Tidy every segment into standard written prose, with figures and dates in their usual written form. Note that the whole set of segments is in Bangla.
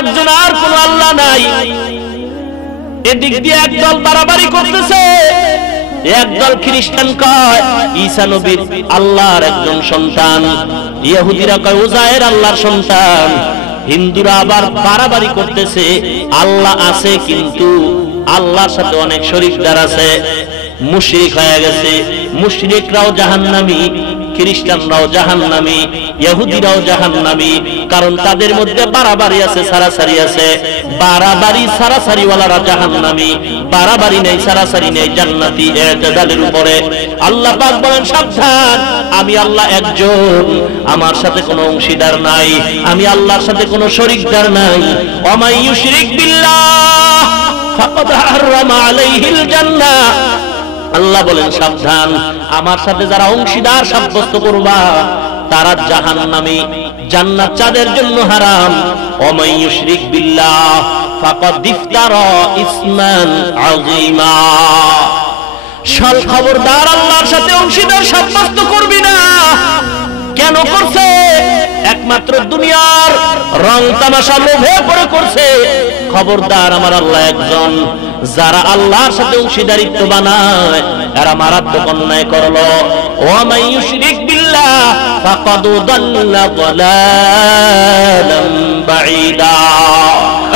একজন আর কোন আল্লাহ নাই। এদিক দিয়ে একদল বাড়াবাড়ি করতেছে, একদল খ্রিস্টান কয় ঈসা নবীর আল্লাহর একজন সন্তান, ইহুদিরা কয় উজায়ের আল্লাহর সন্তান, হিন্দুরা আবার বাড়াবাড়ি করতেছে আল্লাহ আছে কিন্তু আল্লাহর সাথে অনেক শরীকদার আছে, মুশরিক হয়ে গেছে। মুশরিকরাও জাহান্নামী, খ্রিস্টানরাও জাহান্নামী, ইহুদিরাও জাহান্নামী, কারণ তাদের মধ্যে বাড়াবাড়ি আছে, সারাসারি আছে। বাড়াবাড়ি সারাসারি ওয়ালারা জাহান্নামী, বাড়াবাড়ি নেই সারাসারি নেই জান্নাতি, ইতিদালের উপরে। আল্লাহ পাক বলেন সাবধান, আমি আল্লাহ একজন, আমার সাথে কোনো অংশীদার নাই, আমি আল্লাহর সাথে কোনো শরীকদার নাই। ওয়ামাই ইউশরিক বিল্লাহ ফাকাদ হারামা আলাইহিল জান্নাহ। আল্লাহ বলেন সাবধান, আমার সাথে যারা অংশীদার সাব্যস্ত করবা তারা জাহান্নামী, জান্নাত তাদের জন্য হারাম। ওয়ামাই ইউশরিক বিল্লাহ ফাকাদ ইফতারা ইসমান আযীমা। শাল খবরদার আল্লাহর সাথে অংশীদার সাব্যস্ত করবি না। কেন করছে? একমাত্র দুনিয়ার রং তামাশা লোভে পড়ে করছে। খবরদার, আমার আল্লাহ একজন। যারা আল্লাহর সাথে অংশীদারিত্ব বানায় এরা মারাত্মক অন্যায় করলো। ওয়ামাই ইউশরিক বিল্লাহ ফাকাদ দাল্লা দালালান বাঈদা।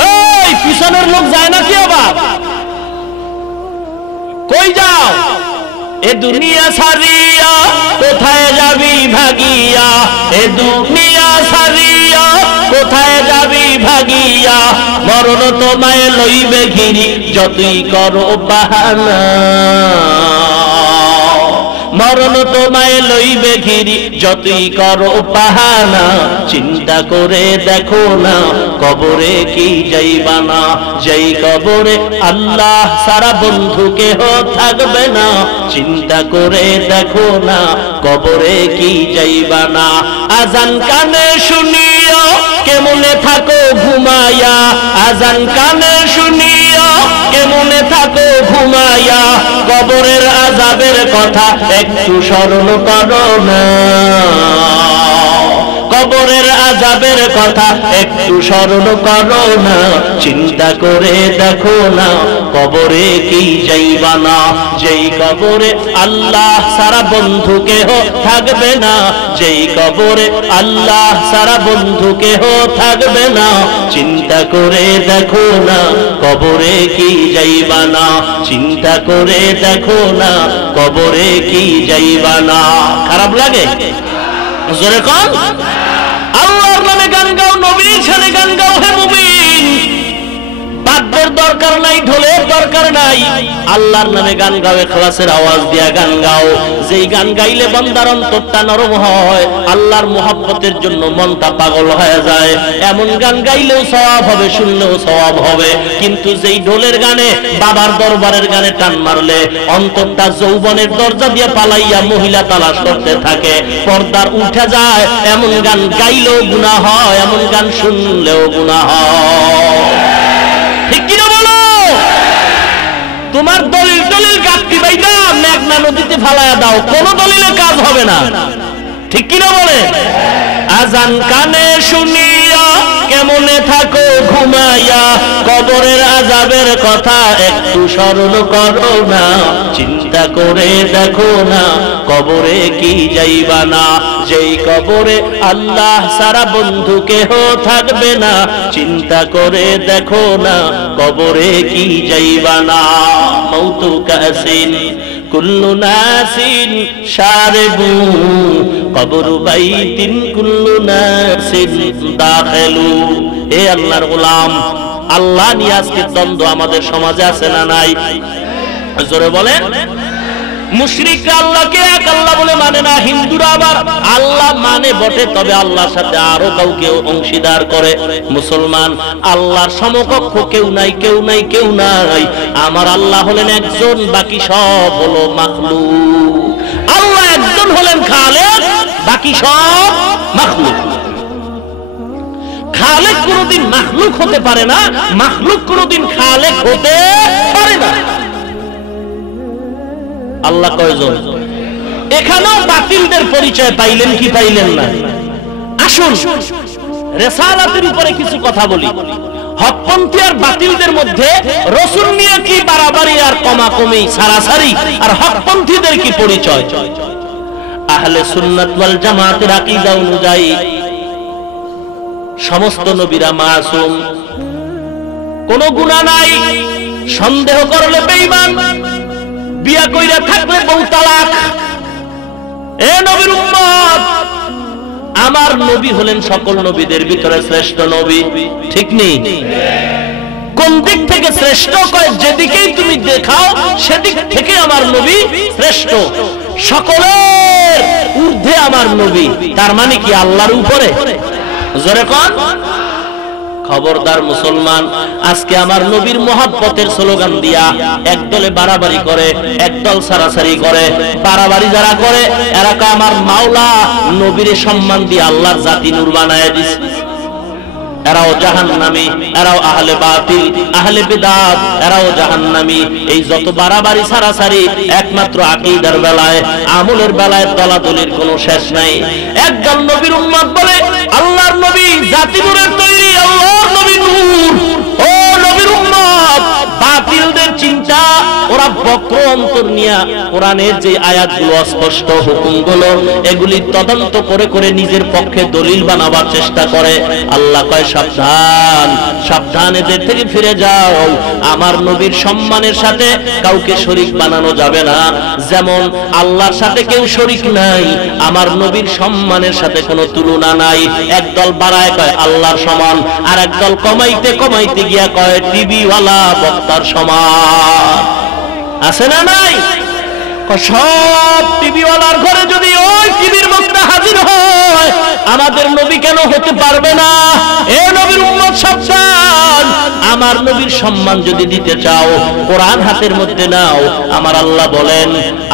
এই পিছনের লোক যায় না কি আবার? কই যাও? এ দুনিয়া সারিয়া কোথায় যাবি ভাগিয়া, এ দুনিয়া সারিয়া কোথায় যাবি ভাগিয়া, মরণ তোমায় লইবে ঘিরি যতই করো বাহানা, মরণ তোমায় লইবে ঘিরি যতই করো বাহানা। চিন্তা করে দেখো না কবরে কি যাইবা না, যেই কবরে আল্লাহ সারা বন্ধু কেহ থাকবে না। চিন্তা করে দেখো না কবরে কি যাইবা না। আজান কানে শুনিও কেমনে থাকো ঘুমায়া, আজান কানে শুনিও কেমনে থাকো ঘুমায়া, কবরের আযাবের কথা একটু স্মরণ করো না, কবরের আযাবের কথা একটু স্মরণ করো না। চিন্তা করে দেখো না কবরে কি যাইবা না, যেই কবরে আল্লাহ সারা বন্ধু কেহ থাকবে না, যেই কবরে আল্লাহ সারা বন্ধু কেহ থাকবে না। চিন্তা করে দেখো না কবরে কি যাইবা না, চিন্তা করে দেখো না কবরে কি যাইবা না। খারাপ লাগে? জোরে কোন আল্লাহর নামে গান গাও, নবীর শানে গান গাও। হে মুমিন, বাদ্যের দরকার নাই, ঢোলের দরকার নাই, আল্লাহর নামে গান গাও, ইখলাসের আওয়াজ দিয়া গান গাও। যেই গান গাইলে বান্দার অন্তরটা নরম হয়, আল্লাহর মুহাব্বতের জন্য মনটা পাগল হয়ে যায়, এমন গান গাইলেও সওয়াব হবে, শুনলেও সওয়াব হবে। কিন্তু যেই ঢোলের গানে, বাবার দরবারের গানে টান মারলে অন্তরটা যৌবনের দরজা দিয়ে পালাইয়া মহিলা তালাশ করতে থাকে, পর্দার উঠে যায়, এমন গান গাইলেও গুনাহ হয়, এমন গান শুনলেও গুনাহ হয়। ঠিক কিনা বলো? তোমার দলিল দলিল গাঁথি বাইদা মেঘনা নদীতে ফালায়া দাও, কোন দলিলে কাজ হবে না। ঠিক কিনা বলে? আজান কানে শুনিয়া কেমনে থাকো ঘুমাইয়া, কবরের আযাবের কথা একটু স্মরণ করো না। চিন্তা করে দেখো না কবরে কি যাইবা না, যেই কবরে আল্লাহ সারা বন্ধু কেহ থাকবে না। চিন্তা করে দেখো না কবরে কি যাইবা না। মৌতু কাসিন কুল্লু নাসিন শারিবু, কবরু বাইতিন কুল্লু নাসিন দাখিলু। হে আল্লাহর গোলাম, আল্লাহ নিয়ে আজকে দ্বন্দ্ব আমাদের সমাজে আছে না নাই? জোরে বলেন। মুশরিকরা আল্লাহকে এক আল্লাহ বলে মানে না, হিন্দুরা আবার আল্লাহ মানে বটে, তবে আল্লাহর সাথে আরো কাউকে অংশীদার করে। মুসলমান আল্লাহর সমকক্ষ কেউ নাই, কেউ নাই, কেউ নাই। আমার আল্লাহ হলেন একজন, বাকি সব হলো মাখলুক। আল্লাহ একজন হলেন খালেক, বাকি সব মাখলুক। খালেক কোনদিন মাখলুক হতে পারে না, মাখলুক কোনদিন খালেক হতে পারে না। আল্লাহ কয়জন? এখানেও বাতিলদের পরিচয় পাইলেন কি পাইলেন না? আসুন রিসালাতের উপরে কিছু কথা বলি। হকপন্থী আর বাতিলদের মধ্যে রাসূল নিয়ে কি বাড়াবাড়ি আর কমাকমি সারাসারি, আর হকপন্থীদের কি পরিচয়? আহলে সুন্নাত ওয়াল জামাতের আকীদা অনুযায়ী সমস্ত নবীরা মাসুম, কোনো গুনাহ নাই। সন্দেহ করলে বেঈমান, বিয়া কইরা থাকলে বউ তালাক। এ নবীর উম্মত, আমার নবী হলেন সকল নবীদের ভিতরে শ্রেষ্ঠ নবী, ঠিক নেই? কোন দিক থেকে শ্রেষ্ঠ? কয় যেদিকেই তুমি দেখাও সেদিক থেকে আমার নবী শ্রেষ্ঠ। সকলের ঊর্ধ্বে আমার নবী, তার মানে কি আল্লাহর উপরে? জোরে কোন? খবরদার মুসলমান, আজকে আমার নবীর মহব্বতের স্লোগান দিয়া একদলে বাড়াবাড়ি করে, একদল সারাসারি করে। বাড়াবাড়ি যারা করে এরা আমার মাওলা নবীর সম্মান দিয়ে আল্লাহর জাতি নূর বানায় দিছে। এরাও জাহান্নামী, এরাও আহলে বাতিল, আহলে বিদআত, এরাও জাহান্নামী। এই যত বাড়াবাড়ি সারাসারি একমাত্র আকীদার বেলায়, আমলের বেলায় দলাদলির কোনো শেষ নাই। একদল নবীর উম্মত বলে আল্লাহর নবী জাতি নূরের তৈরি, আল্লাহর নবী নূর। ও নবীর উম্মত, বাতিলদের চিন্তা ওরা বক্র অন্তর নিয়া কোরআনের যে আয়াতগুলো স্পষ্ট হুকুমগুলো এগুলি তদন্ত করে করে নিজের পক্ষে দলিল বানাবার চেষ্টা করে। আল্লাহ কয় সাবধান, সাবধান, এদের থেকে ফিরে যাও। আমার নবীর সম্মানের সাথে কাউকে শরীক বানানো যাবে না। যেমন আল্লাহর সাথে কেউ শরীক নাই, আমার নবীর সম্মানের সাথে কোনো তুলনা নাই। একদল বাড়ায় কয় আল্লাহর সমান, আর একদল কমাইতে কমাইতে গিয়া কয় টিভিওয়ালা বক্তার সমান। আছে না নাই? সব টিভিওয়ালার ঘরে যদি ওই টিভির বক্তা হাজির হয়, আমাদের নবী কেন হতে পারবে না? এ নবীর উম্মত সাবধান, আমার নবীর সম্মান যদি দিতে চাও কোরআন হাতের মধ্যে নাও। আমার আল্লাহ বলেন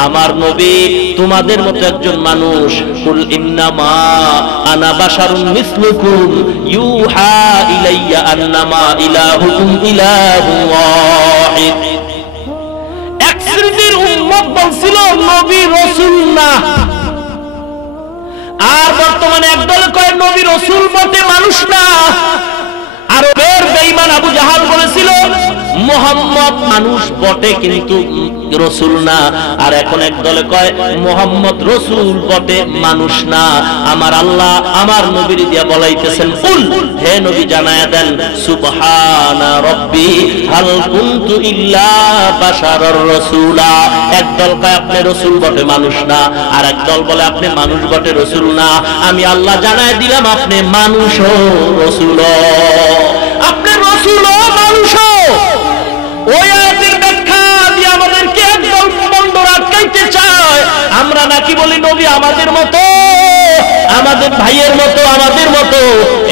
আমার নবী তোমাদের মতো একজন মানুষ। কুল ইন্নামা আনা বাশারুন মিসলুকুম ইউহা ইলাইয়া আন্নামা ইলাহুকুম ইলাহুন ওয়াহিদ। এক শ্রেণীর উম্মত বলছিল নবী রাসূল না, আর বর্তমানে একদল কয় নবী রাসূল বটে মানুষ না। আরবের বেঈমান আবু জাহাল বলেছিল মুহাম্মদ মানুষ বটে কিন্তু রাসূল না। আর এখন একদলে কয় মুহাম্মদ রাসূল বটে মানুষ না। আমার আল্লাহ আমার নবীর দিয়া বলাইতেছেন কুল, হে নবী জানায়া দেন সুবহানা রাব্বি হাল কুনতু ইল্লা বাশারার রাসূলা। একদল কয় আপনি রাসূল বটে মানুষ না, আর একদল বলে আপনি মানুষ বটে রাসূল না। আমি আল্লাহ জানায় দিলাম আপনি মানুষও রাসূলও, আপনি রাসূলও মানুষও। ওই আয়াতের ব্যাখ্যা দিয়ে আমাদেরকে একদল বন্দর আটকাইতে চায়। আমরা নাকি বলি নবী আমাদের মতো, আমাদের ভাইয়ের মতো, আমাদের মতো।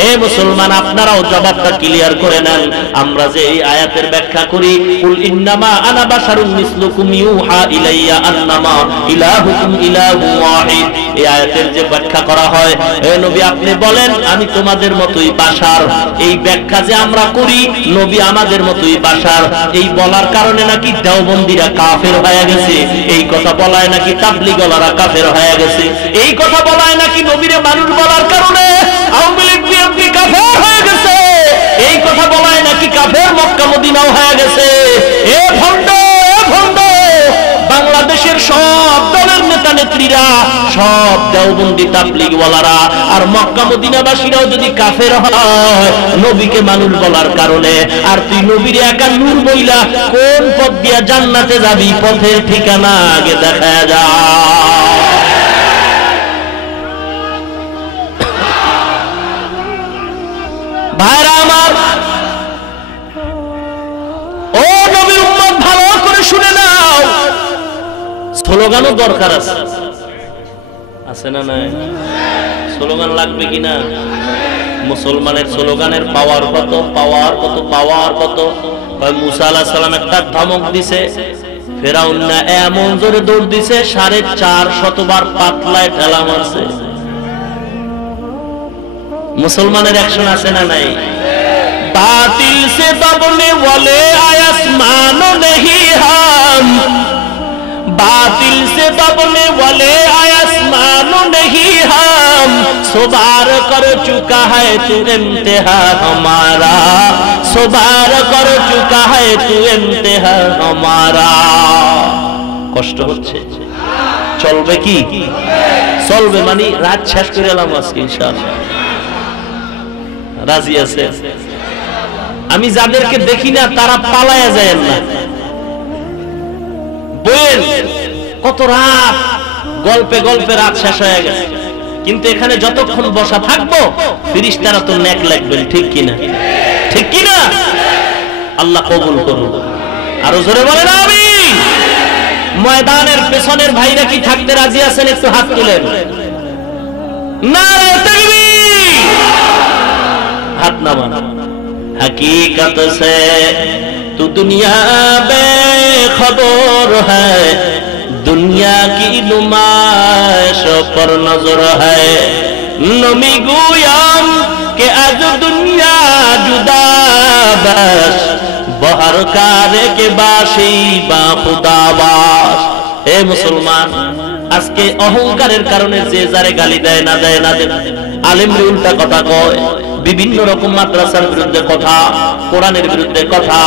এ মুসলমান, আপনারাও জবাবটা ক্লিয়ার করে নেন। আমরা যে এই আয়াতের ব্যাখ্যা করি কুল ইন্নামা আনা বাশারুন মিসলুকুম ইউহা ইলাইয়া আন্নামা ইলাহুকুম ইলাহুন ওয়াহিদ, এই আয়াতের যে ব্যাখ্যা করা হয়, হে নবী আপনি বলেন আমি তোমাদের মতোই বাশার। এই ব্যাখ্যা যে আমরা করি নবী আমাদের মতোই বাশার, এই বলার কারণে নাকি দেওবন্দিরা কাফের হয়ে গেছে। এই কথা বলায় নাকি তাবলীগওয়ালারা কাফের হয়ে গেছে। এই কথা বলায় নাকি নবীরে মানুষ বলার কারণে আওয়ামী লীগ বিএনপি কাফের হয়ে গেছে। এই কথা বলায় নাকি কাফের মক্কা মদিনাও হয়ে গেছে। এ ভণ্ড, এ ভণ্ড, বাংলাদেশের সব দলের নেতা নেত্রীরা, সব দেওবন্দি তাবলীগওয়ালারা আর মক্কা মদিনাবাসীরাও যদি কাফের হয় নবীকে মানুষ বলার কারণে, আর তুই নবীর একা নূর বইলা কোন পথ দিয়া জান্নাতে যাবি, পথের ঠিকানা আগে দেখা যা। ভাইরা আমার, ও নবীর উম্মত ভালো করে শুনে নাও, স্লোগানও দরকার আছে। আছে না নাই? স্লোগান লাগবে কিনা? মুসলমানের স্লোগানের পাওয়ার কত, পাওয়ার কত, পাওয়ার কত। মুসা আলাইহিস সালাম একটা ধমক দিছে, ফেরাউন না এমন জোরে দৌড় দিছে 450 বার পাতলায় ঠেলা মারছে। মুসলমানের অ্যাকশন আছে না নাই? বাতিল সে দবনে ওয়ালে আসমানো নেহি হাম, बातिल से दबने वाले आसमान नहीं हम सुबार कर चुका है तू इम्तिहा हमारा सुबार कर चुका है तू इम्तिहा हमारा কষ্ট হচ্ছে চলবে কি চলবে মানে রাত শেষ করে এলাম আজকে ইনশাআল্লাহ রাজি আছে আমি যাদেরকে দেখি না তারা পালায়া যায় না বলেন কত রাত গল্পে গল্পে রাত শেষ হয়ে গেছে কিন্তু এখানে যতক্ষণ বসা থাকবো ফেরেশতারা তো নেক লাগবেন ঠিক কি না আল্লাহ কবুল করুন আরো জোরে বলেন আমিন ময়দানের পেছনের ভাইরা কি থাকতে রাজি আছেন একটু হাত তুলেন নারে তাকবীর হাত নামান हकीकत से तू दुनिया बेखबर है दुनिया की नुमाइश पर नजर है नमी गुयाम के आज दुनिया जुदा बस बहर कारे के बाशी बा खुदाबास ए मुसलमान আজকে অহংকারের কারণে যে যারে গালি দেয় না আলেমরা উল্টা কথা কয় বিভিন্ন রকম মাদ্রাসার বিরুদ্ধে কথা কোরআনের বিরুদ্ধে কথা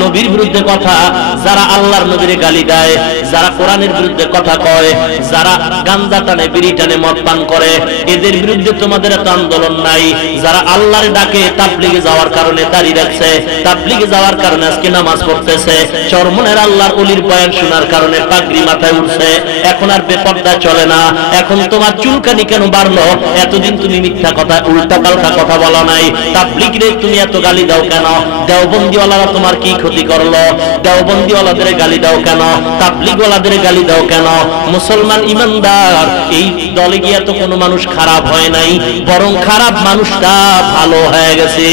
নবীর বিরুদ্ধে কথা যারা আল্লাহর নবীর গালি দেয় যারা কোরআনের বিরুদ্ধে কথা কয় যারা গাঁজা টানে বিড়ি টানে মদ পান করে এদের বিরুদ্ধে তোমাদের এত আন্দোলন নাই যারা আল্লাহর ডাকে তাবলীগে যাওয়ার কারণে দাঁড়িয়ে রাখছে তাবলীগে যাওয়ার কারণে আজকে নামাজ পড়তেছে চরমনের আল্লাহর ওলির বয়ান শোনার কারণে পাগড়ি মাথায় উঠছে এখন আর বেপরদা চলে না এখন তোমার চুলকানি কেন বাড়লো এতদিন তুমি মিথ্যা কথা উল্টা পাল্টা কথা বলা নাই তাবলীগের তুমি এত গালি দাও কেন দেওবন্দিওয়ালারা তোমার কি ক্ষতি করলো দেওবন্দিওয়ালাদের গালি দাও কেন তাবলীগওয়ালাদের গালি দাও কেন মুসলমান ইমানদার এই দলে গিয়ে তো কোনো মানুষ খারাপ হয় নাই বরং খারাপ মানুষটা ভালো হয়ে গেছে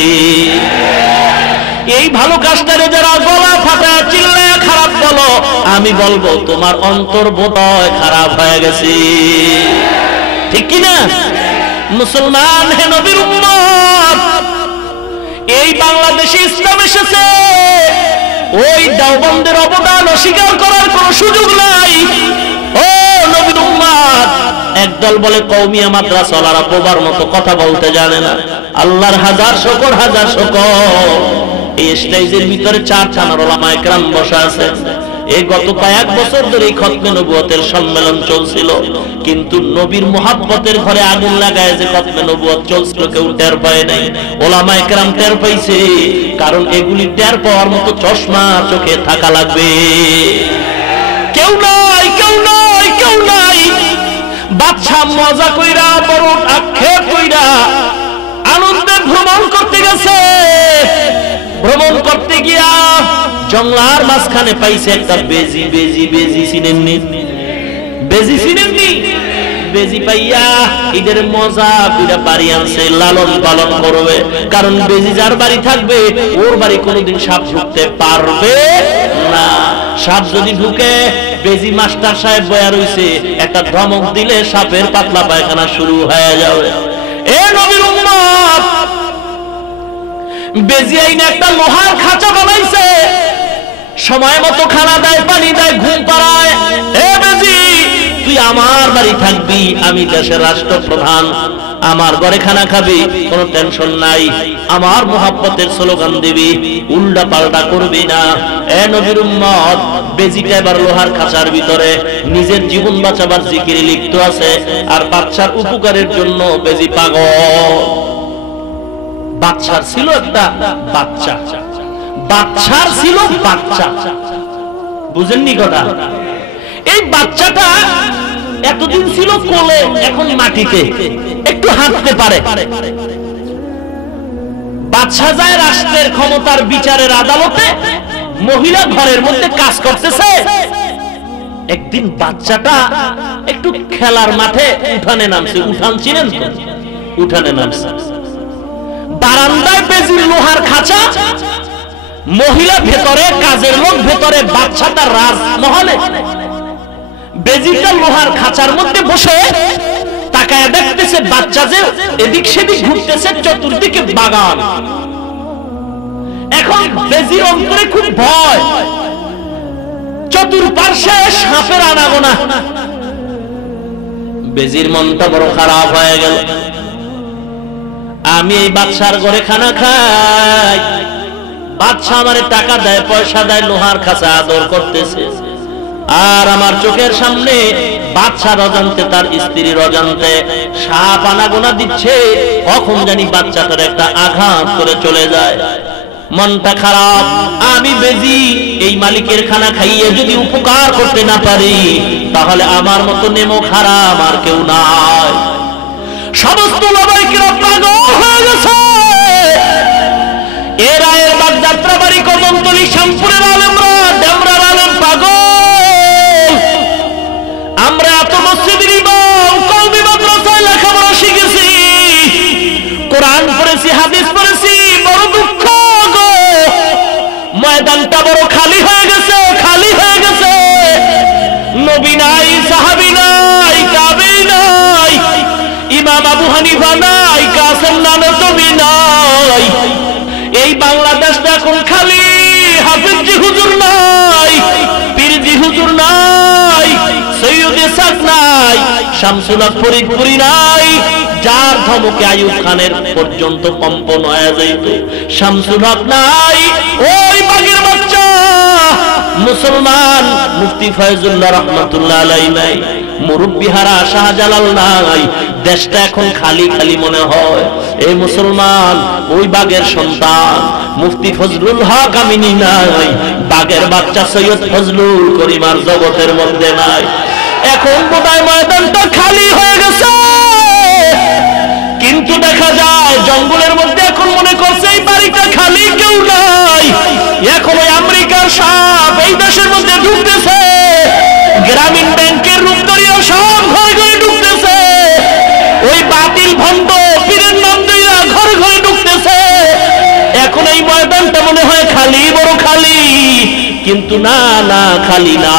এই ভালো কাজটারে যারা গলা ফাটা চিল্লায় খারাপ বলো আমি বলবো তোমার অন্তর বোধহয় খারাপ হয়ে গেছে ঠিক কি না মুসলমান হে নবীর উম্মত এই বাংলাদেশে ইসলাম এসেছে ওই দেওবন্দের অবদান অস্বীকার করার কোনো সুযোগ নাই ও নবীর উম্মত একদল বলে কওমিয়া মাদ্রাসাওয়ালারা বোবার মতো কথা বলতে জানে না আল্লাহর হাজার শুকর এই স্টেজের ভিতরে চার থানার উলামায়ে কেরাম বসা আছে এই গত কয়েক বছর ধরে খতমে নবুয়তের সম্মেলন চলছিল কিন্তু নবীর মুহাব্বতের ঘরে আগুন লাগায় যে খতমে নবুয়ত চলছিল কেউ টের পায় নাই উলামায়ে কেরাম টের পাইছে কারণ এগুলি টের পাওয়ার মতো চশমা চোখে থাকা লাগবে কেউ নাই বাচ্চা মজা কইরা বড় আক্ষেপ কইরা আনন্দে ভ্রমণ করতে গেছে ভ্রমণ করতে গিয়া জঙ্গলার মাঝখানে পাইছে একটা বেজি চিনেননি বেজি পাইয়া ঈদের মজা কইরা বাড়ি আনছে লালন পালন করবে কারণ বেজি যার বাড়ি থাকবে ওর বাড়ি কোনোদিন সাপ ঢুকতে পারবে না সাপ যদি ঢুকে বেজি মাস্টার সাহেব বয়া রইছে একটা ধমক দিলে সাপের পাতলা পায়খানা শুরু হয়ে যাবে এ নবীর উম্মত বেজি আইনে একটা লোহার খাঁচা বানাইছে সময় মতো খানা দেয় পানি দেয় ঘুম পাড়ায় এ বেজি তুই আমার বাড়ি থাকবি আমি দেশের রাষ্ট্রপ্রধান আমার ঘরে খানা খাবি কোনো টেনশন নাই আমার মুহাব্বতের স্লোগান দিবি উল্টা পাল্টা করবি না এ নবীর উম্মত বেজিটা এবার লোহার খাঁচার ভিতরে নিজের জীবন বাঁচাবার জিকিরে লিপ্ত আছে আর বাচ্চার উপকারের জন্য বেজি পাগল বাচ্চার ছিল একটা বাচ্চার ছিল বাচ্চা বুঝেননি কথা এই বাচ্চাটা এতদিন ছিল কোলে এখন মাটিতে একটু হাঁটতে পারে বাচ্চা যায় রাষ্ট্রের ক্ষমতার বিচারের আদালতে মহিলা ঘরের মধ্যে কাজ করতেছে একদিন বাচ্চাটা একটু খেলার মাঠে উঠানে নামছে উঠান চিনেন তো উঠানে নামছে বারান্দায় বেজির লোহার খাঁচা মহিলা ভেতরে কাজের লোক ভেতরে বাচ্চাটা রাজমহলে বেজিটা লোহার খাঁচার মধ্যে বসে তাকায় দেখতেছে বাচ্চা যে এদিক সেদিক ঘুরতেছে চতুর্দিকে বাগান এখন বেজির অন্তরে খুব ভয় চতুর্পার্শ্বে সাপের আনাগোনা। বেজির মনটা বড় খারাপ হয়ে গেল। আমি এই বাদশার ঘরে খানা খাই, বাদশা আমারে টাকা দেয়, পয়সা দেয়, লোহার খাঁচা আদর করতেছে, আর আমার চোখের সামনে বাদশার অজান্তে তার স্ত্রীর অজান্তে সাপ আনাগোনা দিচ্ছে। কখন জানি বাচ্চাটার একটা আঘাত করে চলে যায়। মনটা খারাপ। আমি বেজি এই মালিকের খানা খাইয়ে যদি উপকার করতে না পারি, তাহলে আমার মতো নেমো খারাপ আর কেউ নাই। সমস্ত ওলামায়ে পাগল হয়ে গেছে। এর আয়ের বাগ যাত্রাবাড়ি কদমতলী শ্যামপুরের আলেমরা, ডেমরার আলেম পাগল। আমরা এত মসজিদের ইমাম, কওমি মাদ্রাসায় লেখাপড়া শিখেছি, কোরআন পড়েছি, হাদিস পড়েছি, বড় দুঃখ গো, ময়দানটা বড় খালি হয়ে গেছে, খালি হয়ে গেছে। নবী নাই, সাহাবী নাই, তাবেঈ নাই, ইমাম আবু হানিফা নাই, কাসেম নামে নবী নাই। এই বাংলাদেশটা এখন খালি। হাফিজজি হুজুর নাই, পীরজি হুজুর নাই, সৈয়দ ইসহাক নাই, শামসুল হক ফরিদপুরি নাই, যার ধমকে আইয়ুব খানের পর্যন্ত কম্পন হয়ে যাইত। শামসুল হক নাই, ওই বাগের বাচ্চা মুসলমান মুফতি ফয়জুল্লাহ রাহমাতুল্লাহ আলাইহি নাই, মুরব্বি হারা শাহজালাল নাই। দেশটা এখন খালি খালি মনে হয়। এই মুসলমান ওই বাগের সন্তান মুফতি ফজলুল হক আমিনী নাই, বাগের বাচ্চা সৈয়দ ফজলুল করিমার জগতের মধ্যে নাই। এখন বোধহয় ময়দানটা খালি হয়ে গেছে, কিন্তু দেখা যায় জঙ্গলের মধ্যে এখন মনে করছে এই বাড়িটা খালি, কেউ নাই। এখন ওই আমেরিকার সাপ এই দেশের মধ্যে ঢুকতেছে, গ্রামীণ ব্যাংকের রূপধরিয়া সব ঘরে ঘরে ঢুকতেছে, ওই বাতিল ভণ্ড পীরের নাম দিয়া ঘরে ঘরে ঢুকতেছে। এখন এই ময়দানটা মনে হয় খালি, বড় খালি, কিন্তু না না, খালি না।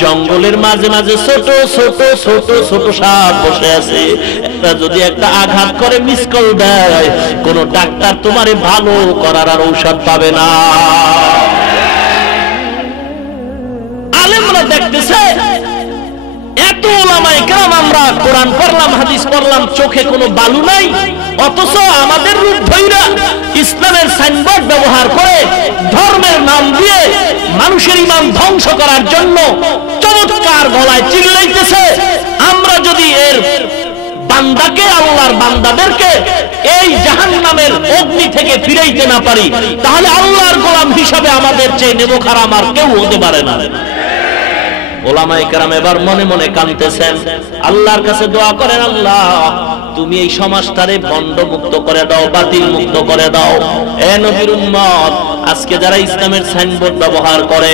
জঙ্গলের মাঝে মাঝে ছোট ছোট ছোট ছোট সাপ বসে আছে। একটা যদি একটা আঘাত করে মিস কল দেয়, কোন ডাক্তার তোমারে ভালো করার আর ঔষধ পাবে না। আলেমরা দেখতেছে এত ওলামায়ে কেরাম, আমরা কোরআন পড়লাম, হাদিস পড়লাম, চোখে কোনো বালু নাই, অথচ আমাদের রূপ ধইরা ইসলামের সাইনবোর্ড ব্যবহার করে ধর্মের নাম দিয়ে মানুষের ঈমান ধ্বংস করার জন্য চমৎকার গলায় চিল্লাইতেছে। আমরা যদি এর বান্দাকে, আল্লাহর বান্দাদেরকে এই জাহান্নামের অগ্নি থেকে ফিরাইতে না পারি, তাহলে আল্লাহর গোলাম হিসাবে আমাদের চেয়ে নেবো খারাপ আর কেউ হতে পারে না। ওলামায়ে কেরাম এবার মনে মনে কাঁদতেছেন, আল্লাহর কাছে দোয়া করেন, আল্লাহ তুমি এই সমাজটারে ভণ্ড মুক্ত করে দাও, বাতিল মুক্ত করে দাও। এ নবীর উম্মত, আজকে যারা ইসলামের সাইনবোর্ড ব্যবহার করে,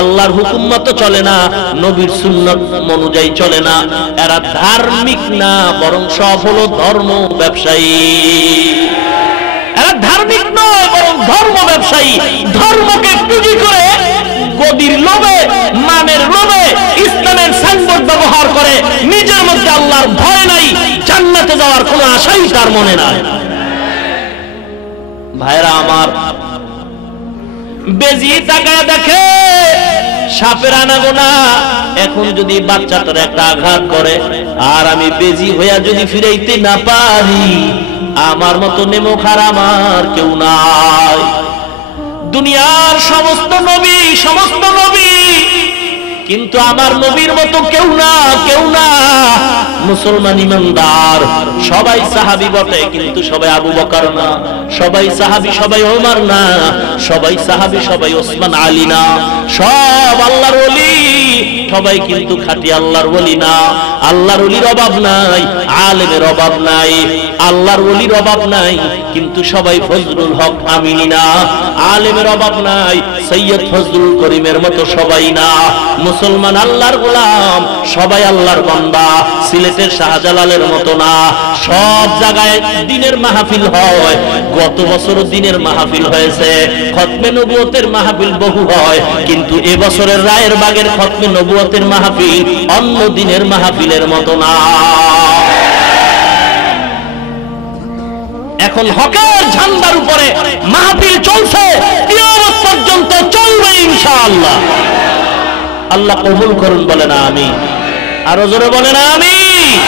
আল্লাহর হুকুম মতো চলে না, নবীর সুন্নাত অনুযায়ী চলে না, এরা ধার্মিক না, বরং সব হলো ধর্ম ব্যবসায়ী। এরা ধার্মিক নয়, বরং ধর্ম ব্যবসায়ী। ধর্মকে পুঁজি করে গদির লোভে, মানের লোভে ইসলামের সাইনবোর্ড ব্যবহার করে, নিজের মধ্যে আল্লাহর ভয় নাই, জান্নাতে যাওয়ার কোনো আশাই তার মনে নাই। ভাইরা আমার, বেজি তাকায় দেখে সাপের আনাগোনা। এখন যদি বাচ্চাটার একটা আঘাত করে আর আমি বেজি হইয়া যদি ফিরাইতে না পারি, আমার মতো নেমো খারাপ আর কেউ নাই। দুনিয়ার সমস্ত নবী, সমস্ত নবী, কিন্তু আমার নবীর মতো কেউ না, কেউ না। মুসলমান ইমানদার সবাই সাহাবী বটে, কিন্তু সবাই আবু বকর না, সবাই সাহাবী সবাই ওমর না, সবাই সাহাবী সবাই ওসমান আলী না। সব আল্লাহর ওলি, সবাই কিন্তু খাঁটি আল্লাহর ওলি না। আল্লাহর ওলির অভাব নাই, আলেমের অভাব নাই, আল্লাহর ওলির অভাব নাই, কিন্তু সবাই ফজলুল হক আমিনী না। আলেমের অভাব নাই, সৈয়দ ফজলুল করিমের মতো সবাই না। মুসলমান আল্লাহর গোলাম, সবাই আল্লাহর বান্দা, সিলেটের শাহজালালের মতো না। সব জায়গায় দিনের মাহফিল হয়, গত বছর দিনের মাহফিল হয়েছে, খতমে নবুয়তের মাহফিল বহু হয়, কিন্তু এবছরের রায়ের বাগের খতমে নবুয়তের মাহফিল অন্য দিনের মাহফিলের মতো না। এখন হকের ঝান্ডার উপরে মাহফিল চলছে, কিয়ামত পর্যন্ত চলবে ইনশাআল্লাহ। আল্লাহ কবুল করুন, বলেন আমিন। আরো জোরে বলেন আমিন।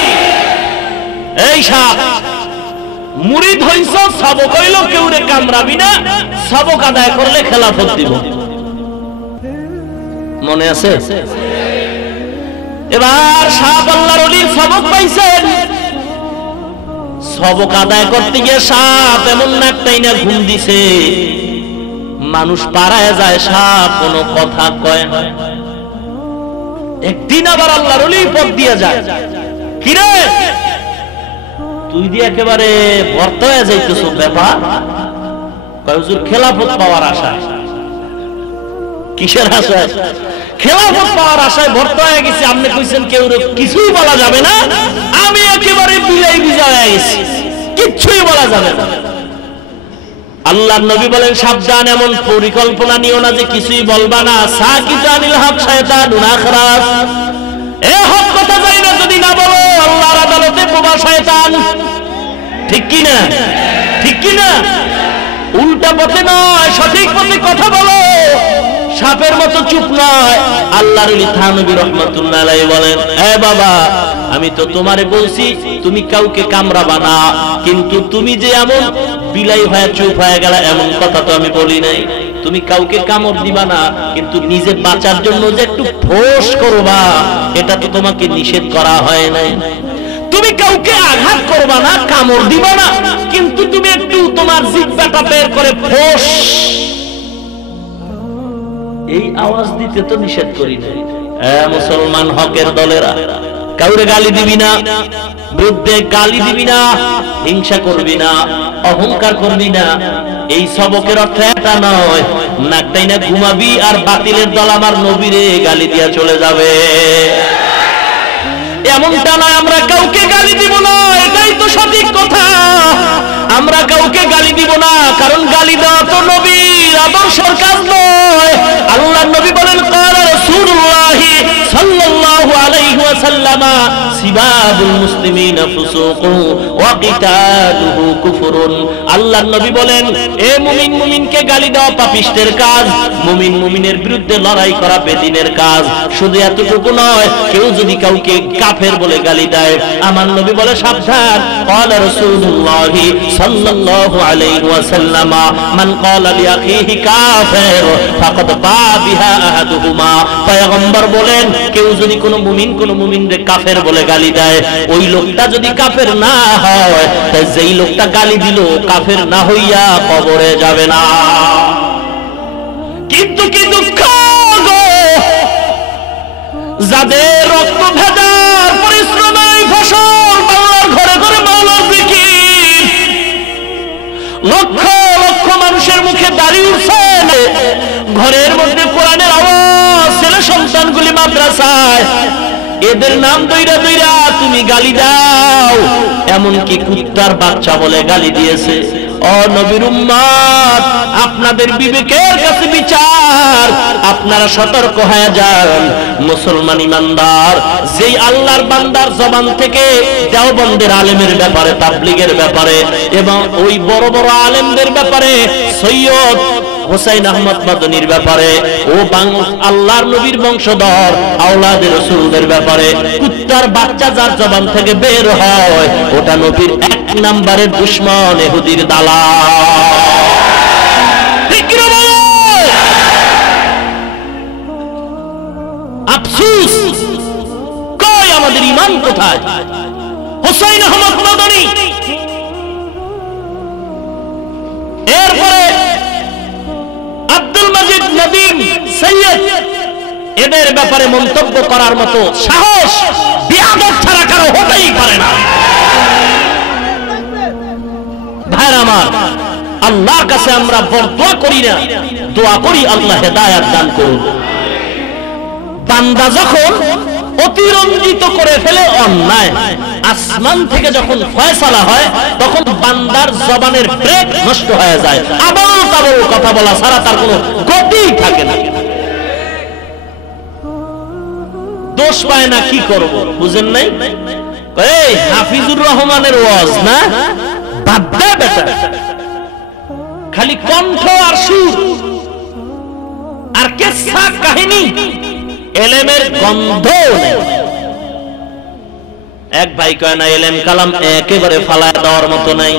এই সাপ মুরিদ হইছ, সবক হইল কেউরে কামড়াবি না, সবক আদায় করলে খেলাফত দিব। মনে আছে? এবার সাপ আল্লাহর ওলির সবক পাইছেন, সবক আদায় করতে গিয়ে সাপ এমন নাকটাই না ঘুম দিছে, মানুষ পাড়ায় যায়, সাপ কোনো কথা কয় না। একদিন আবার আল্লাহর ওলি পথ দিয়ে যায়, কিরে তুই দিয়ে একেবারে ভর্তা হয়ে যাইতেছ, ব্যাপার কয় হুজুর খেলাফত পাওয়ার আশায়। কিসের আশায়? খেলাফত পাওয়ার আশায় ভর্তা হয়ে গেছি। আপনি কইছেন কেউ কিছুই বলা যাবে না, আমি একেবারে বিলাই বিজা হয়ে গেছি, কিচ্ছুই বলা যাবে না। আল্লাহর নবী বলেন সাবধান, এমন পরিকল্পনা নিও না যে কিছুই বলবা না। সাকিতানিল হক শায়তানুন আখরাস, এ হক কথা যাই না যদি না বলো, আল্লাহর আদালতে বোবা শয়তান। ঠিক কি না? ঠিক কি না? উল্টা পথে নয়, সঠিক পথে কথা বলো, সাপের মতো চুপ নয়। আল্লাহর ওলি থানবী রাহমাতুল্লাহ আলাইহি বলেন, এ বাবা আমি তো তোমারে বলছি তুমি কাউকে কামড়াবা না, কিন্তু তুমি যে এমন বিলাই হয়ে চুপ হয়ে গেল এমন কথা তো আমি বলি নাই। তুমি কাউকে কামড় দিবা না, কিন্তু নিজে বাঁচার জন্য যে একটু ফোঁস করবা এটা তো তোমাকে নিষেধ করা হয় নাই। তুমি কাউকে আঘাত করবা না, কামড় দিবা না, কিন্তু তুমি একটু তোমার জিহ্বাটা বের করে ফোঁস, এই আওয়াজ দিতে তো নিষেধ করি নাই। মুসলমান হকের দলেরা, কাউরে গালি দিবি না, বিরুদ্ধে গালি দিবি না, হিংসা করবি না, অহংকার করবি না। এই সবকের অর্থ এটা নয় নাকটাই না ঘুমাবি আর বাতিলের দল আমার নবীরে গালি দিয়া চলে যাবে, এমনটা নয়। আমরা কাউকে গালি দিব না, এটাই তো সঠিক কথা। আমরা কাউকে গালি দিব না, কারণ গালি দেওয়া তো নবীর আদর্শের কাজ নয়। আল্লাহর নবী বলেন ক্বালা রাসূলুল্লাহ সাল্লাল্লাহু আলাইহি ওয়াসাল্লাম সিবাবুল মুসলিমিনা ফুসুকুন ওয়া কিতালুহু কুফরুন। আল্লাহর নবী বলেন এ মুমিন মুমিনকে গালি দেওয়া পাপিষ্টের কাজ, মুমিন মুমিনের বিরুদ্ধে লড়াই করা বেদিনের কাজ। শুধু এতটুকু নয়, কেউ যদি কাউকে কাফের বলে গালি দেয়, আমার নবী বলে সাবধান। ক্বালা রাসূলুল্লাহ সাল্লাল্লাহু আলাইহি ওয়াসাল্লাম মান ক্বালা লিআখিহি কাফির ফাকাদ বা'a বিহা আহাদুহুমা। পয়গম্বর বলেন কেউ যদি কোনো মুমিনকে কাফের বলে গালি দেয়, ওই লোকটা যদি কাফের না হয়, তাই যেই লোকটা গালি দিল কাফের না হইয়া কবরে যাবে না। কিন্তু কি দুঃখ গো, যাদের রক্ত ভেদার পরিশ্রমের ফসল আল্লাহর ঘরে ঘরে মাওলার জিকির, লক্ষ লক্ষ মানুষের মুখে দাঁড়িয়ে উঠছে, ঘরের মধ্যে কোরআনের আওয়াজ, ছেলে সন্তানগুলি মাদ্রাসায়, এদের নাম দইরা দইরা তুমি গালি দাও। এমনকি কুত্তার বাচ্চা বলে গালি দিয়েছে। ও নবীর উম্মত, আপনাদের বিবেকের কাছে বিচার, আপনারা সতর্ক হয়ে যান। মুসলমান ইমানদার যেই আল্লাহর বান্দার জবান থেকে দেওবন্দের আলেমের ব্যাপারে, তাবলীগের ব্যাপারে এবং ওই বড় বড় আলেমদের ব্যাপারে, সৈয়দ হুসাইন আহমদ মাদনীর ব্যাপারে, ও আল্লাহর নবীর বংশধর আওলাদে রাসূলদের ব্যাপারে কুত্তার বাচ্চা যার জবান থেকে বের হয়, ওটা নবীর এক নম্বরের দুশমন, ইহুদির দালাল। ঠিক কি না? আফসোস, কই আমাদের ঈমান কোথায়? হুসাইন আহমদ মাদনী, এরপরে আব্দুল মজিদ নদীম, সৈয়দ, এদের ব্যাপারে মন্তব্য করার মতো সাহস বিয়াদত ছাড়া কারো হতেই পারে না। ভাইরা আমার, আল্লাহর কাছে আমরা বরদোয়া করি না, দোয়া করি আল্লাহ হেদায়েত দান করুন। বান্দা যখন অতিরঞ্জিত করে ফেলে অন্যায়, আসমান থেকে যখন ফয়সালা হয়, তখন বান্দার জবানের ব্রেক নষ্ট হয়ে যায়, আবল তাবল কথা বলা ছাড়া তার কোনো গতি থাকে না। দোষ পায় না, কি করব বুঝেন নাই? এই হাফিজুর রহমানের ওয়াজ না, বাদ দে বেটা, খালি কণ্ঠ আর সুর আর কেসা কাহিনী, এলেমের গন্ধ নেই। এক ভাই কয় না এলেম কালাম একেবারে ফালায় দেওয়ার মতো নাই।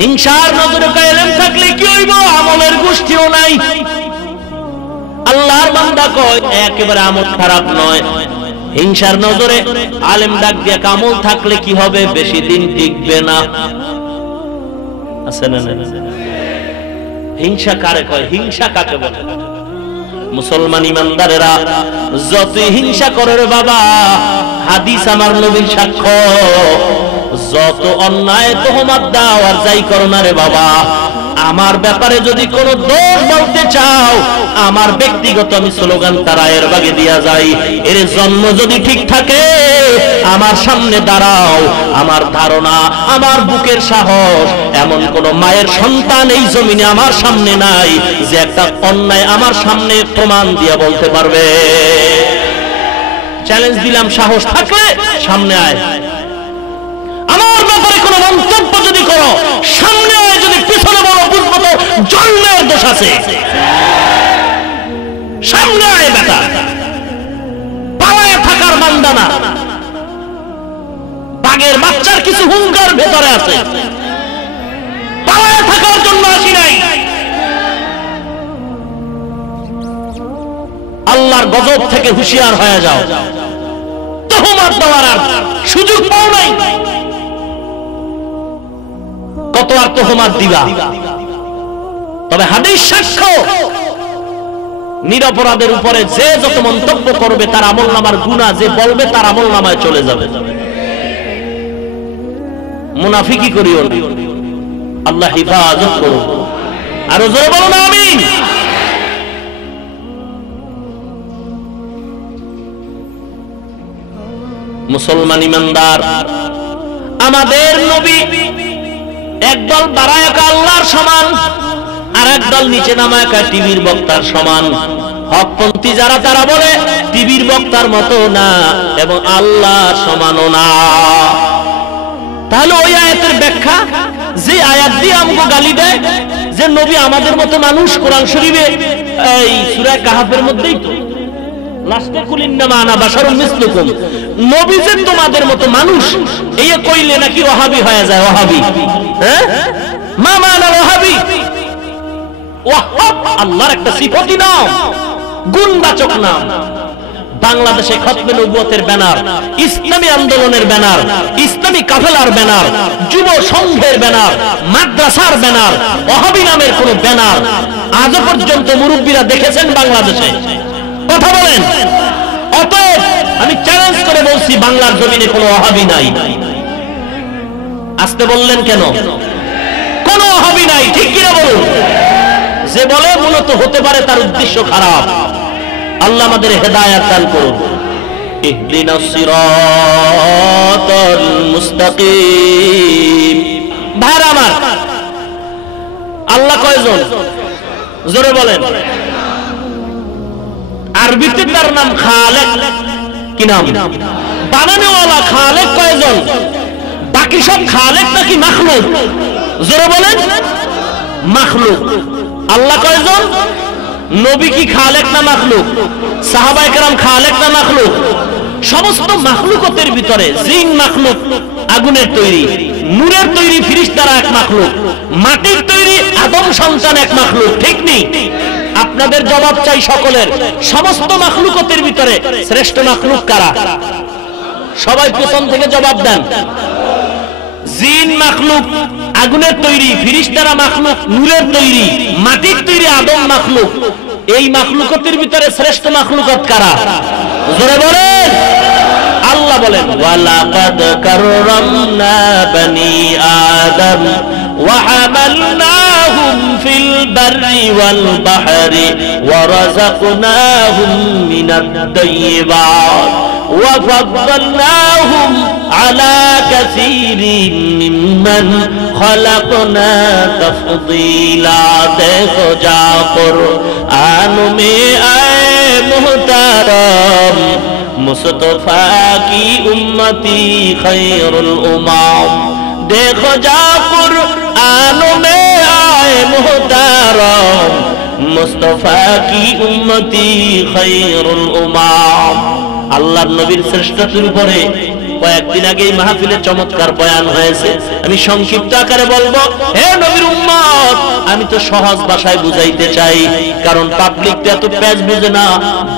হিংসার নজরে কয় এলেম থাকলে কি হইব, আমলের গোষ্ঠীও নাই। আল্লাহর বান্দা কয় একেবারে আমল খারাপ নয়, হিংসার নজরে আলেম ডাক দিয়ে আমল থাকলে কি হবে, বেশি দিন টিকবে না। আছে না? হিংসা কারে কয়, হিংসা কাকে বলে? মুসলমান ইমানদারেরা যতই হিংসা করে রে বাবা, হাদিস আমার নবীর সাক্ষ্য, যত অন্যায় তোহমাত দাও আর যাই করো না রে বাবা, আমার ব্যাপারে যদি কোনো দোষ বলতে চাও, আমার ব্যক্তিগত আমি স্লোগান তারায়ের বাগে দিয়া যাই, এর জন্ম যদি ঠিক থাকে আমার সামনে দাঁড়াও। আমার ধারণা, আমার বুকের সাহস, এমন কোন মায়ের সন্তান এই জমিনে আমার সামনে নাই যে একটা অন্যায় আমার সামনে প্রমাণ দিয়ে বলতে পারবে। চ্যালেঞ্জ দিলাম, সাহস থাকলে সামনে আয়। আমার ব্যাপারে কোনো মন্তব্য যদি করো, সামনে আয়, যদি পিছনে বলো বুঝবো তো জন্মের দোষ আছে। সামনে আয় বেটা, পালায় থাকার বান্দা না। বাঘের বাচ্চার কিছু হুঙ্কার ভেতরে আছে, পালায় থাকার জন্য আসি নাই। আল্লাহর গজব থেকে হুঁশিয়ার হয়ে যাও, তোহমাত দেওয়ার আর সুযোগ পাও নাই। কত আর তোহমাত দিবা? তবে হাদিস সাক্ষ্য, নিরপরাধের উপরে যে যত মন্তব্য করবে তার আমলনামার গুনাহ যে বলবে তার আমলনামায় চলে যাবে। মুনাফিকি করিও না, আল্লাহ হিফাজত করুন। আরো জোরে বলুন আমিন। মুসলমান ইমানদার, আমাদের নবী একদল বাড়ায় আল্লাহর সমান, আর একদল নিচে নামায় টিভির বক্তার সমান। হকপন্থী যারা তারা বলে টিভির বক্তার মতো না এবং আল্লাহর সমানও না। তাহলে ওই আয়াতের ব্যাখ্যা, যে আয়াত দিয়ে আমাকে গালি দেয় যে নবী আমাদের মতো মানুষ, কোরআন শরীফে এই সূরা কাহাফের মধ্যেই তো লাস্টে কুল ইন্নামা আনা বাশারুম মিসলুকুম, নবী যে তোমাদের মতো মানুষ, এই কইলে নাকি ওয়াহাবি হয়ে যায়। ওয়াহাবি, হ্যাঁ, মা মানা ওয়াহাবি। ওয়াহাব আল্লাহর একটা সিফাতি নাম, গুণবাচক নাম। বাংলাদেশে খতমে নবুয়তের ব্যানার, ইসলামী আন্দোলনের ব্যানার, ইসলামী কাফেলার ব্যানার, যুব সংঘের ব্যানার, মাদ্রাসার ব্যানার, ওয়াহাবি নামের কোন ব্যানার আজ পর্যন্ত মুরব্বীরা দেখেছেন বাংলাদেশে? কথা বলেন। অতএব আমি চ্যালেঞ্জ করে বলছি, বাংলার জমিনে কোনো ওয়াহাবি নাই। আসতে বললেন কেন? কোনো ওয়াহাবি নাই, ঠিক কিনা বলুন? যে বলে মূলত হতে পারে তার উদ্দেশ্য খারাপ। আল্লাহ আমাদের হেদায়েত দান করুন। ইহদিনাস সিরাতাল মুস্তাকিম। ভাইরা আমার, আল্লাহ কয়জন? জোরে বলেন। আরবিতে তার নাম খালেক। কি নাম? বানানেওয়ালা খালেক কয়জন? বাকি সব খালেক নাকি মাখলুক? জোরে বলেন। মাখলুক। আল্লাহ কয়জন? নবী কি খালেক না মাখলুক? সাহাবায়ে কেরাম খালেক না মাখলুক? সমস্ত মাখলুকতের ভিতরে জিন মাখলুক, আগুনের তৈরি, নূরের তৈরি ফেরেশতারা এক মাখলুক, মাটির তৈরি আদম সন্তান এক মাখলুক, ঠিক নেই? আপনাদের জবাব চাই সকলের, সমস্ত মাখলুকতের ভিতরে শ্রেষ্ঠ মাখলুক কারা? সবাই প্রথম থেকে জবাব দেন। জিন মাখলুক, আগুনের তৈরি, ফেরেশতারা মাখলুক, নূরের তৈরি, মাটির তৈরি আদম মাখলুক। এই মাখলুকতের ভিতরে শ্রেষ্ঠ মাখলুকত কারা? জোরে বলেন। আল্লাহ বলেন, ওয়ালাকাদ কাররামনা বনি আদম ওয়া হামালনাহুম ফিল বাররি ওয়াল বাহরি ওয়া রাযাকনাহুম মিনাত তাইয়্যিবাত ওয়া ফাদ্দালনাহুম আলা কাসীরিন মিম্মান খালাকনা তাফদীলা। দেখো যা কুরআন মে আয়ে মুহতারাম मुस्तफा की उम्मती खैरुल उम्म। देखो जा कुरआन में आए मुहतारम মুস্তাফা কি উম্মতি খায়রুল উমাম। আল্লাহর নবীর শ্রেষ্ঠত্বের উপরে কয়েকদিন আগেই মাহফিলে চমৎকার বয়ান হয়েছে, আমি সংক্ষিপ্ত আকারে বলবো। হে নবীর উম্মত, আমি তো সহজ ভাষায় বুঝাইতে চাই, কারণ পাবলিক তো এত প্যাচ বুঝে না,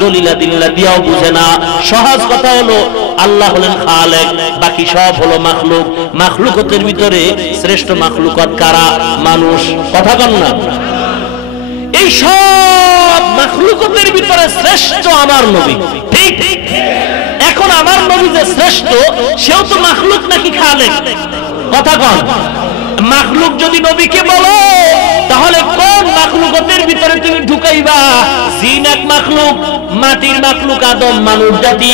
দলিলা দিল্লা দিয়াও বুঝে না। সহজ কথা হলো আল্লাহ হলেন খালেক, বাকি সব হলো মাখলুক। মাখলুকতের ভিতরে শ্রেষ্ঠ মাখলুকত কারা? মানুষ। কথা বল না। এই সব মাখলুকতের ভিতরে শ্রেষ্ঠ আমার নবী। ঠিক। এখন আমার নবী যে শ্রেষ্ঠ, সেও তো মাখলুক নাকি খালেক? কথা বল। মাখলুক যদি নবীকে বলো, তাহলে কোন মাখলুকতের ভিতরে তুমি ঢুকাইবা? জিন এক মাখলুক, মাটির মাখলুক আদম মানব জাতি,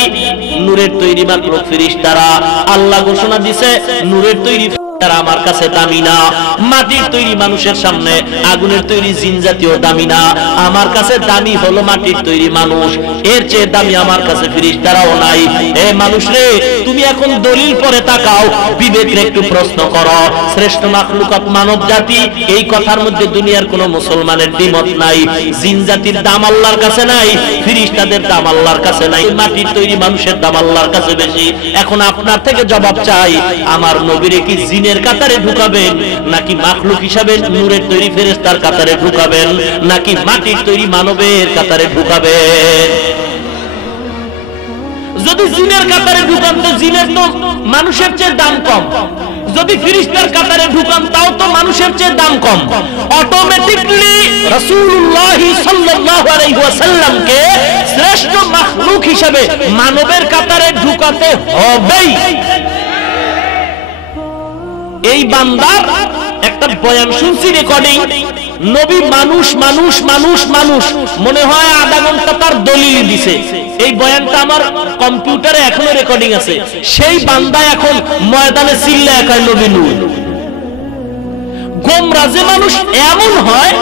নূরের তৈরি মাখলুক ফেরেশতারা। আল্লাহ ঘোষণা দিছে নূরের তৈরি তারা আমার কাছে দামি না, মাটির তৈরি মানুষের সামনে আগুনের তৈরি জিন জাতীয় দামি না, আমার কাছে দামি হলো মাটির তৈরি মানুষ। এর চেয়ে দামি আমার কাছে ফেরেশতারাও নাই। এ মানুষ রে, তুমি এখন দলিল পরে তাকাও, বিবেকের একটু প্রশ্ন করো। শ্রেষ্ঠ মাখলুকাত মানব জাতি, এই কথার মধ্যে দুনিয়ার কোন মুসলমানের দ্বিমত নাই। জিন জাতির দাম আল্লাহর কাছে নাই, ফেরেশতাদের দাম আল্লাহর কাছে নাই, মাটির তৈরি মানুষের দাম আল্লাহর কাছে বেশি। এখন আপনার থেকে জবাব চাই, আমার নবীরে কি জিনের কাতারে ঢুকাবেন, নাকি মাখলুক হিসাবে নূরের তৈরি ফেরেশতার কাতারে ঢুকাবেন, নাকি মাটির তৈরি মানবের কাতারে ঢুকাবেন? যদি জিনের কাতারে ঢুকান তো জিনের তো মানুষের চেয়ে দাম কম, যদি ফেরেশতার কাতারে ঢুকান তাও তো মানুষের চেয়ে দাম কম। অটোমেটিকলি রাসূলুল্লাহ সাল্লাল্লাহু আলাইহি ওয়াসাল্লামকে শ্রেষ্ঠ মাখলুক হিসাবে মানবের কাতারে ঢুকাতে হবেই। এই বান্দার একটা বয়ান শুনছি রেকর্ডিং, নবী মানুষ মানুষ মানুষ মানুষ, মনে হয় আধা ঘন্টা তার দলিল দিছে। এই বয়ানটা আমার কম্পিউটারে এখনো রেকর্ডিং আছে। সেই বান্দা এখন ময়দানে চিল্লায় একাই নবী নূর। গোমরাজে মানুষ এমন হয়,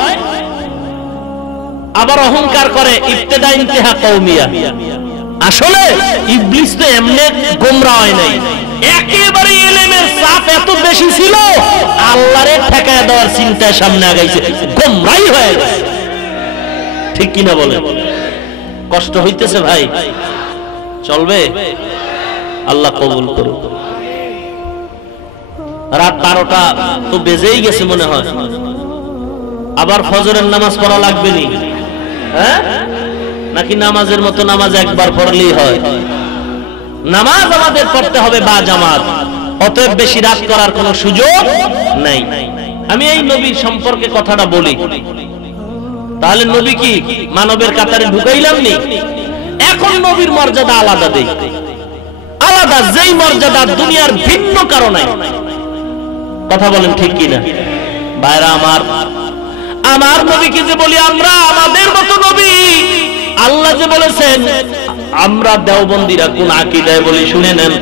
আবার অহংকার করে ইবতিদা ইন্তেহা কওমিয়া। আসলে ইবলিস তো এমনি গোমরা হয় নাই, একেবারে ইলমের চাপ এত বেশি ছিল, আল্লাহরে ঠেকায় দেওয়ার চিন্তায় সামনে আগাইছে, গোমরাই হয়ে গেছে। ঠিক কিনা বলে? কষ্ট হইতেছে ভাই? চলবে? আল্লাহ কবুল করুক। রাত 12টা তো বেজেই গেছে মনে হয়, আবার ফজরের নামাজ পড়া লাগবে নি? হ্যাঁ, নাকি নামাজের মতো নামাজ একবার পড়লেই হয়? নামাজ আমাদের পড়তে হবে বা জামাত, অতএব বেশি রাত করার কোনো সুযোগ নাই। আমি এই নবীর সম্পর্কে কথাটা বলি, তাহলে নবী কি মানবের কাতারে ঢুকাইলাম নি? এখন নবীর মর্যাদা আলাদা দেই, আলাদা, যেই মর্যাদা দুনিয়ার ভিন্ন কারণে। কথা বলেন ঠিক কিনা ভাইরা আমার? আমার নবীকে যে বলি আমরা আমাদের মতো নবী, আল্লাহ যে বলেছেন আমরা দেওবন্দিরা কোন আকীদায় বলি শুনে নেন,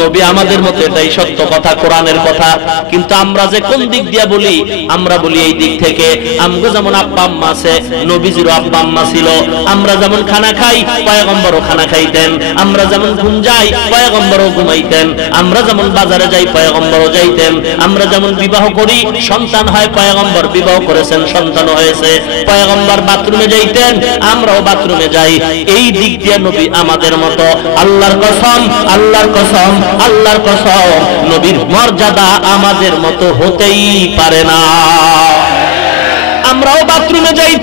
নবী আমাদের মতো, এটাই সত্য কথা, কোরআনের কথা। কিন্তু আমরা যে কোন দিক দিয়া বলি, আমরা বলি এই দিক থেকে। আমগো যেমন আব্বা আম্মা আছে, নবীজিরও আব্বা আম্মা ছিল। আমরা যেমন খানা খাই, পয়গম্বরও খানা খাইতেন। আমরা যেমন ঘুম যাই, পয়গম্বরও ঘুমাইতেন। আমরা যেমন বাজারে যাই, পয়গম্বরও যাইতেন। আমরা যেমন বিবাহ করি, সন্তান হয়, পয়গম্বর বিবাহ করেছেন, সন্তান হয়েছে। পয়গম্বর বাথরুমে যাইতেন, আমরাও বাথরুমে যাই। এই দিক দিয়ে নবী আমাদের মতো। আল্লাহর কসম, আল্লাহর কসম, আল্লাহর কসম, নবীর মর্যাদা আমাদের মতো হতেই পারে না। আমরাও বাথরুমে যাই,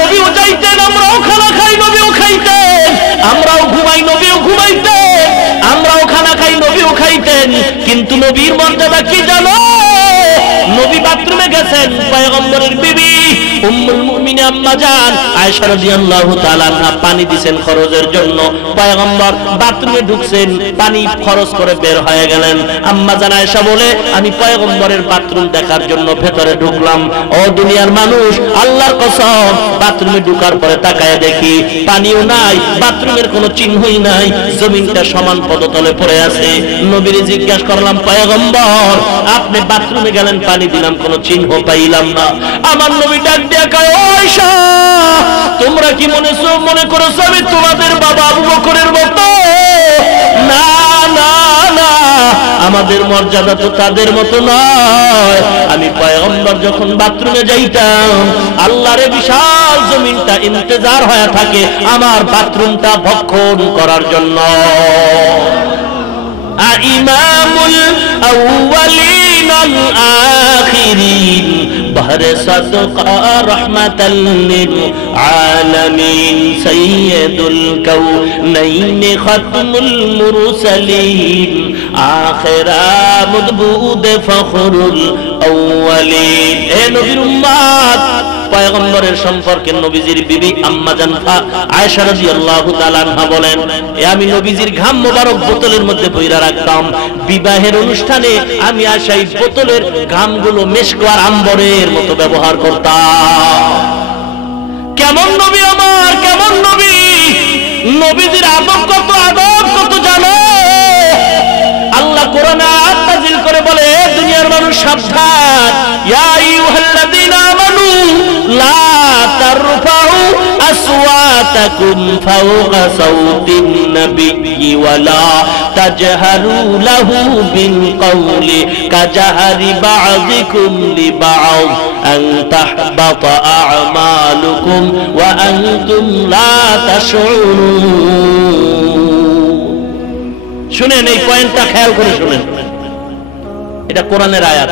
নবীও যাইতেন। আমরাও খানা খাই, নবীও খাইতেন। আমরাও ঘুমাই, নবীও ঘুমাইতেন। আমরাও খানা খাই, নবীও খাইতেন। কিন্তু নবীর মর্যাদা কি জানো? নবী বাথরুমে গেছেন, পয়গম্বরের বিবি উম্মুল মুমিনিন আম্মা জান আয়েশা রাদিয়াল্লাহু তাআলা আনহা পানি দিবেন খরচের জন্য। পয়গম্বর বাথরুমে ঢুকছেন, পানি খরচ করে বের হয়ে গেলেন। আম্মা জান আয়েশা বলে, আমি পয়গম্বরের বাথরুম দেখার জন্য ভেতরে ঢুকলাম। ও দুনিয়ার মানুষ, আল্লাহর কসম, বাথরুমে ঢোকার পরে তাকায় দেখি পানিও নাই, বাথরুমের কোনো চিহ্নই নাই, জমিনটা সমান পদতলে পড়ে আছে। নবীরে জিজ্ঞাসা করলাম, পয়গম্বর আপনি বাথরুমে গেলেন, পানি দিলাম, কোনো চিহ্ন পাইলাম না। আমার নবী ডাক দিয়া কয়, ও আয়েশা, তোমরা কি মনে করেছো আমি তোমাদের বাবা আবু বকরের মতো? না না না, আমাদের মর্যাদা তো তাদের মতো নয়। আমি পয়গম্বর যখন বাথরুমে যাইতাম, আল্লাহর বিশাল জমিনটা ইন্তজার হয়ে থাকে আমার বাথরুমটা ভক্ষণ করার জন্য। ইমামুল আউয়ালিন আল আখিরিন বাহরে সাদকা রাহমাতাল লিল আলামিন সাইয়্যিদুল কাউনাইন খাতমুল মুরসালিন আখিরা মুদবুদ ফখরুল আউয়ালিন। হে নবীর উম্মত, পয়গম্বরের সম্পর্কে নবীজির বিবি আম্মা জান আয়েশা রাদিয়াল্লাহু তাআলা আনহা বলেন, আমি নবীজির ঘাম মোবারক বোতলের মধ্যে বইরা রাখতাম। বিবাহের অনুষ্ঠানে আমি আয়েশা এই বোতলের ঘামগুলো মেশক আর আম্বরের মতো ব্যবহার করতাম। কেমন নবী আমার, কেমন নবী! নবীজির আদব কত, আদব কত জানো? আল্লাহ কোরআনে আয়াত নাযিল করে বলে, দুনিয়ার মানুষ সাবধান, ইয়া আইয়ুহাল্লাযীনা আমানু লা তারফাউ আসওয়াতাকুম ফাওকা সাওতিন নাবিয়্যি ওয়া লা তাজহারু লাহু বিল কওলি কাজাহরি বা'যিকুম লিবা'য আন তাহবাতা আ'মালুকুম ওয়া আনতুম লা তাশউরুন। শুনেন, এই পয়েন্টটা খেয়াল করে শুনেন। এটা কোরআনের আয়াত।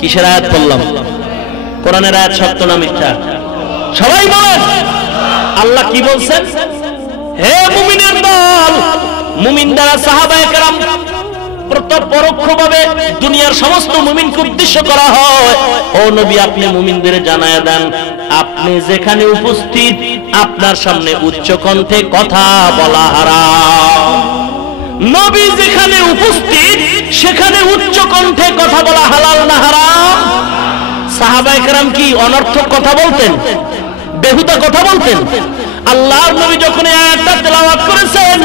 কিসের আয়াত বললাম? কোরআনের আয়াত। সত্য না মিথ্যা? সবাই বলেন। আল্লাহ কি বলছেন? হে মুমিনের দল, মুমিন দ্বারা সাহাবায়ে কেরাম পরোক্ষভাবে দুনিয়ার সমস্ত মুমিনকে উদ্দেশ্য করা হয়। ও নবী, আপনি মুমিনদের জানায়া দেন, আপনি যেখানে উপস্থিত আপনার সামনে উচ্চ কণ্ঠে কথা বলা হারাম। নবী যেখানে উপস্থিত সেখানে উচ্চ কণ্ঠে কথা বলা হালাল না হারাম? সাহাবায়ে কেরাম কি অনর্থক কথা বলতেন? বেহুদা কথা বলতেন? আল্লাহর নবী যখন এই আয়াতটা তেলাওয়াত করেছেন,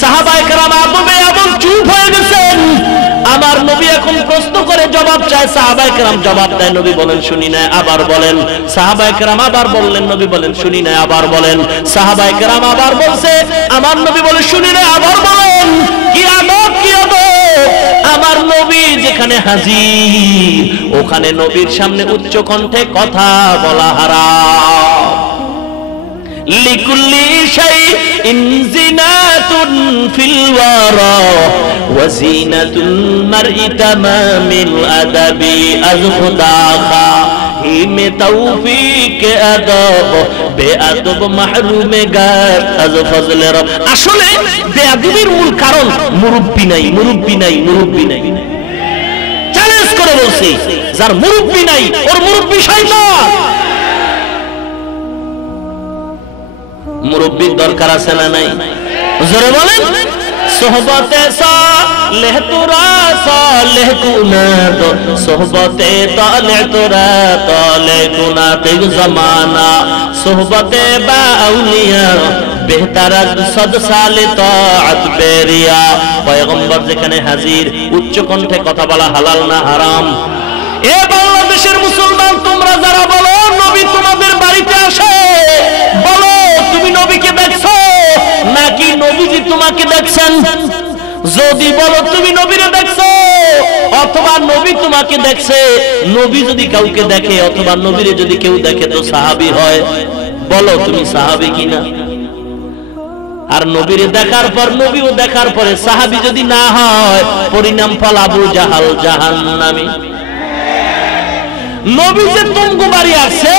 সাহাবায়ে কেরাম আদবে এমন চুপ হয়ে গেছেন। আমার নবী এখন প্রশ্ন করে জবাব চায়, সাহাবায়ে কেরাম জবাব দেয়, নবী বলেন শুনি না, আবার বলেন। সাহাবায়ে কেরাম আবার বললেন, নবী বলেন শুনি না, আবার বলেন। সাহাবায়ে কেরাম আবার বলছে, আমার নবী বলে শুনি না, আবার বলেন। কি আদব, কি আদব! আমার নবী যেখানে হাজির ওখানে নবীর সামনে উচ্চ কণ্ঠে কথা বলা হারাম। লিকুল্লি শাইইন জিনাতুন ফিল ওয়ারা ওয়া জিনাতুল মারই তামামিল আদাবি আযখুদাখা হিমে তৌফিক আদব বেআদব মাহরুমে গার আজ ফজলে রব। আসলে বেআদবির মূল কারণ মুরব্বি নাই, মুরব্বি নাই, মুরব্বি নাই। চ্যালেঞ্জ করে বলছি, যার মুরব্বি নাই ওর মুরব্বি শয়তান। মুরব্বির দরকার আছে না নাই? জোরে বলেন। সোহবতে সালেহ তোরা সালেহ কুনাত, সোহবতে তালে তোরা তালে কুনাত জামানা, সোহবতে বা আউলিয়া বেহতারা সদ সালে তাআত বেরিয়া। পয়গম্বর যেখানে হাজির উচ্চ কণ্ঠে কথা বলা হালাল না হারাম? এ বাংলাদেশের মুসলমান, তোমরা যারা বলো নবী তোমাদের বাড়িতে আসে, বলো তুমি নবীকে দেখছো নাকি নবীজি তোমাকে দেখছেন? যদি বলো তুমি নবীরে দেখছো অথবা নবী তোমাকে দেখছে, নবী যদি কাউকে দেখে অথবা নবীরে যদি কেউ দেখে তো সাহাবী হয়। বলো তুমি সাহাবী কিনা? আর নবীরে দেখার পর, নবীও দেখার পরে সাহাবী যদি না হয়, পরিণাম ফল আবু জাহাল জাহান্নামী। নবী যে তুমগো বাড়ি আসছে,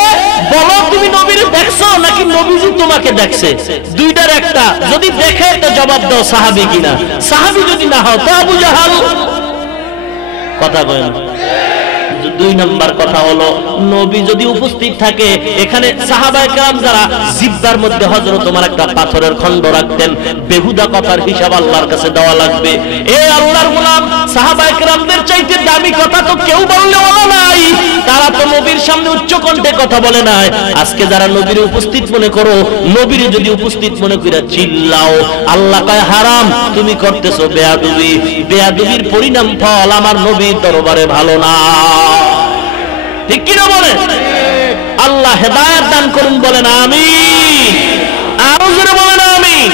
বলো তুমি নবীরে দেখছো নাকি নবীজি তোমাকে দেখছে? দুইটার একটা। যদি দেখে তো জবাব দাও সাহাবী কিনা, সাহাবী যদি না হও তো আবু জাহাল। কথা বলেন। দুই নাম্বার কথা হলো, নবী যদি উপস্থিত থাকে এখানে, সাহাবায়ে কেরাম যারা জিহ্বার মধ্যে হযরত ওমর একটা পাথরের খণ্ড রাখতেন, বেহুদা কথার হিসাব আল্লাহর কাছে দেওয়া লাগবে। এ আল্লাহর গোলাম, সাহাবায়ে কেরামদের চাইতে দামি কথা তো কেউ বললে বলা নাই। তারা তো নবীর সামনে উচ্চ কণ্ঠে কথা বলে নাই। আজকে যারা নবীর উপস্থিত মনে করো, নবীর যদি উপস্থিত মনে কইরা চিল্লাও, আল্লাহ কয় হারাম, তুমি করতেছো বেয়াদবি। বেয়াদবির পরিণাম ফল আমার নবীর দরবারে ভালো না। ঠিক কিনা বলেন? আল্লাহ হেদায়েত দান করুন, বলেন আমিন। আরো জোরে বলেন আমিন।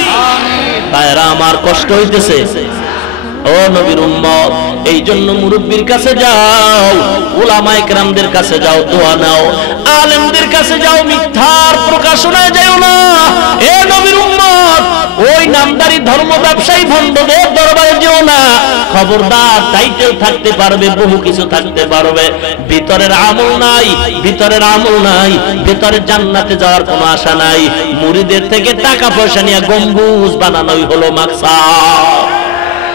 ভাইরা আমার, কষ্ট হইতেছে? ও নবীর উম্মত, এই জন্য মুরব্বির কাছে যাও, উলামায়ে কেরামদের কাছে যাও, দোয়া নাও, আলেমদের কাছে যাও, মিথ্যার প্রকাশনায় যাও না। এ নবীর উম্মত, ওই নামদারি ধর্ম ব্যবসায়ী ভণ্ডদের দরবারে যেও না। খবরদার, টাইটেল থাকতে পারবে, বহু কিছু থাকতে পারবে, ভিতরের আমল নাই, ভিতরের আমল নাই, ভিতরে জান্নাতে যাওয়ার কোনো আশা নাই। মুরিদের থেকে টাকা পয়সা নিয়ে গম্বুজ বানানোই হলো মাকসাদ।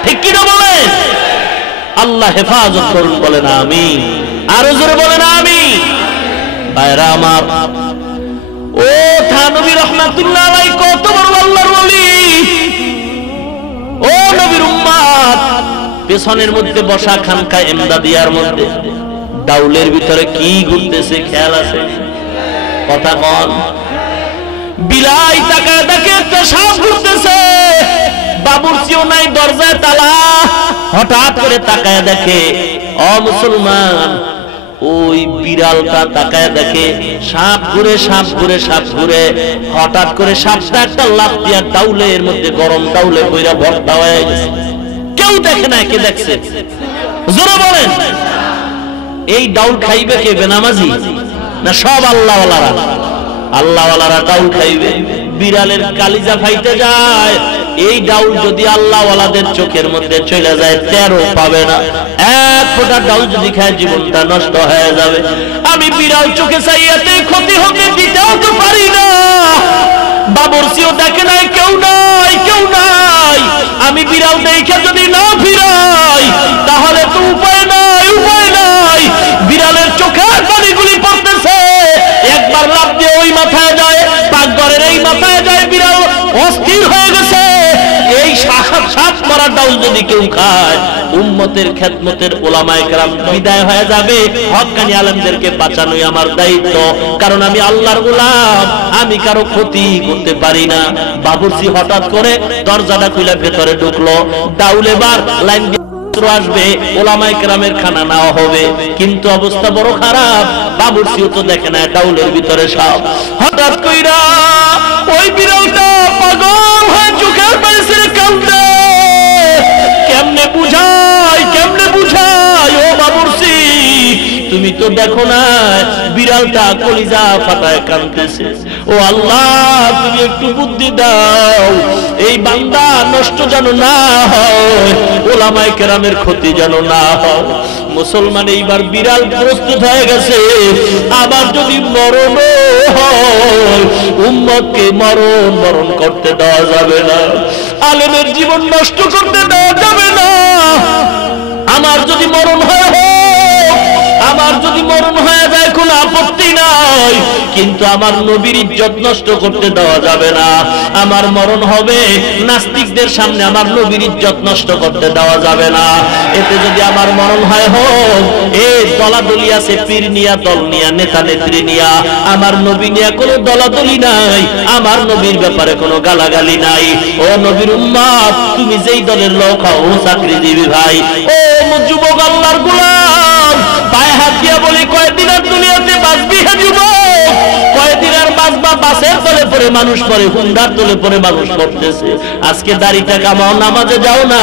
ঠিক কি না বলেন? আল্লাহ হেফাজত করুন, বলেন আমিন। আরো জোরে বলেন আমিন। ভাইরা আমার, ও থানবী রহমাতুল্লাহ আলাইহি কত বড় আল্লাহর ওলি। ও নবীর উম্মত, পেছনের মধ্যে বসা খানকা এমদাদিয়ার মধ্যে ডাউলের ভিতরে কি ঘুরতেছে খেয়াল আছে? কথা বল। বিলাই তাকায় দেখে একটা সাপ ঘুরতেছে, বাবুর্চিও নাই, দরজায় তালা। হঠাৎ করে তাকায় দেখে, ও মুসলমান, ওই বিড়ালটা তাকায় দেখে সাপ ঘুরে, সাপ ঘুরে, সাপ ঘুরে। হঠাৎ করে সাপটা একটা লাফ দিয়া ডাউলের মধ্যে, গরম ডাউলে কইরা ভর্তা হয়ে গেছে। কেউ দেখে না, কে দেখছে? জোরে বলেন। এই ডাউল খাইবে কে? বেনামাজি না সব আল্লাহওয়ালারা? আল্লাহওয়ালারা ডাউল খাইবে। বিড়ালের কালিজা ফাইতে যায়। এই ডাউল যদি আল্লাহওয়ালাদের চোখের মধ্যে চলে যায়, 13 পাবে না। এক ফোঁটা ডাউল যদি খায়, জীবনটা নষ্ট হয়ে যাবে। আমি বিড়াল চোখে চাইয়াতে ক্ষতি হতে দিতেও তো পারি না। বাবুর্চিও দেখে নাই, কেউ নাই, কেউ নাই। আমি বিড়াল দেখে যদি না ফিরাই, তাহলে তো উপায় নাই, উপায় নাই। বিড়ালের চোখের পানিগুলি পড়তেছে, একবার লাফ দিয়ে ওই মাথায় যায়, পাকঘরের এই মাথায় যায়, বিড়াল অস্থির হয়ে গেছে। এই সাপ মারা ডাউল যদি কেউ খায়, উম্মতের খেদমতের উলামায়ে কেরাম বিদায় হয়ে যাবে। হক্কানি আলেমদেরকে বাঁচানোই আমার দায়িত্ব, কারণ আমি আল্লাহর গোলাম, আমি কারো ক্ষতি করতে পারি না। বাবুর্চি হঠাৎ করে দরজাটা খুলে ভেতরে ঢুকলো, ডাউল এবার লাইন আসবে, উলামায়ে কেরামের খানা নেওয়া হবে, কিন্তু অবস্থা বড় খারাপ। বাবুর্চিও তো দেখে না ডাউলের ভিতরে সাপ। হঠাৎ কইরা ওই বিড়ালটা পাগল হয়ে চোখের পানি ছেড়ে কাঁদে। কেমনে বুঝাই, কেমনে বুঝাই? ও বাবুর্চি, তুমি তো দেখো না বিড়ালটা কলিজা ফাটায় কাঁদতেছে। ও আল্লাহ, তুমি একটু বুদ্ধি দাও, এই বান্দা নষ্ট যেন না হয়, উলামায়ে কেরামের ক্ষতি যেন না হয়। মুসলমান এইবার বিড়াল প্রস্তুত হয়ে গেছে। আবার যদি মরণ হয়, উম্মতকে মরণ বরণ করতে দেওয়া যাবে না, আলেমের জীবন নষ্ট করতে দেওয়া যাবে না। আমার যদি মরণ হয়, আমার যদি মরণ হয়ে যায়, কোনো আপত্তি নাই, কিন্তু আমার নবীর ইজ্জত নষ্ট করতে দেওয়া যাবে না। আমার মরণ হবে নাস্তিকদের সামনে, আমার নবীর ইজ্জত নষ্ট করতে দেওয়া যাবে না। এতে যদি আমার মরণ হয়, হোক এই দলাদলি আছে, পীর নিয়া, দল নিয়া, নেতা নেত্রী নিয়া, আমার নবী নিয়া কোনো দলাদলি নাই, আমার নবীর ব্যাপারে কোনো গালাগালি নাই। ও নবীর উম্মত, তুমি যেই দলের লোক হও, চাকরিজীবী ভাই, ও যুবক আল্লাহর গোলাম, পায়ে হাত দিয়া বলি, কয়দিন আর দুনিয়াতে বাঁচবি হে যুবক? কয়দিন আর বাঁচবা? বাসের তলে পরে মানুষ পরে, হুন্ডার তলে পরে মানুষ পড়তেছে। আজকে দাড়িটা কামাও, নামাজে যাও না,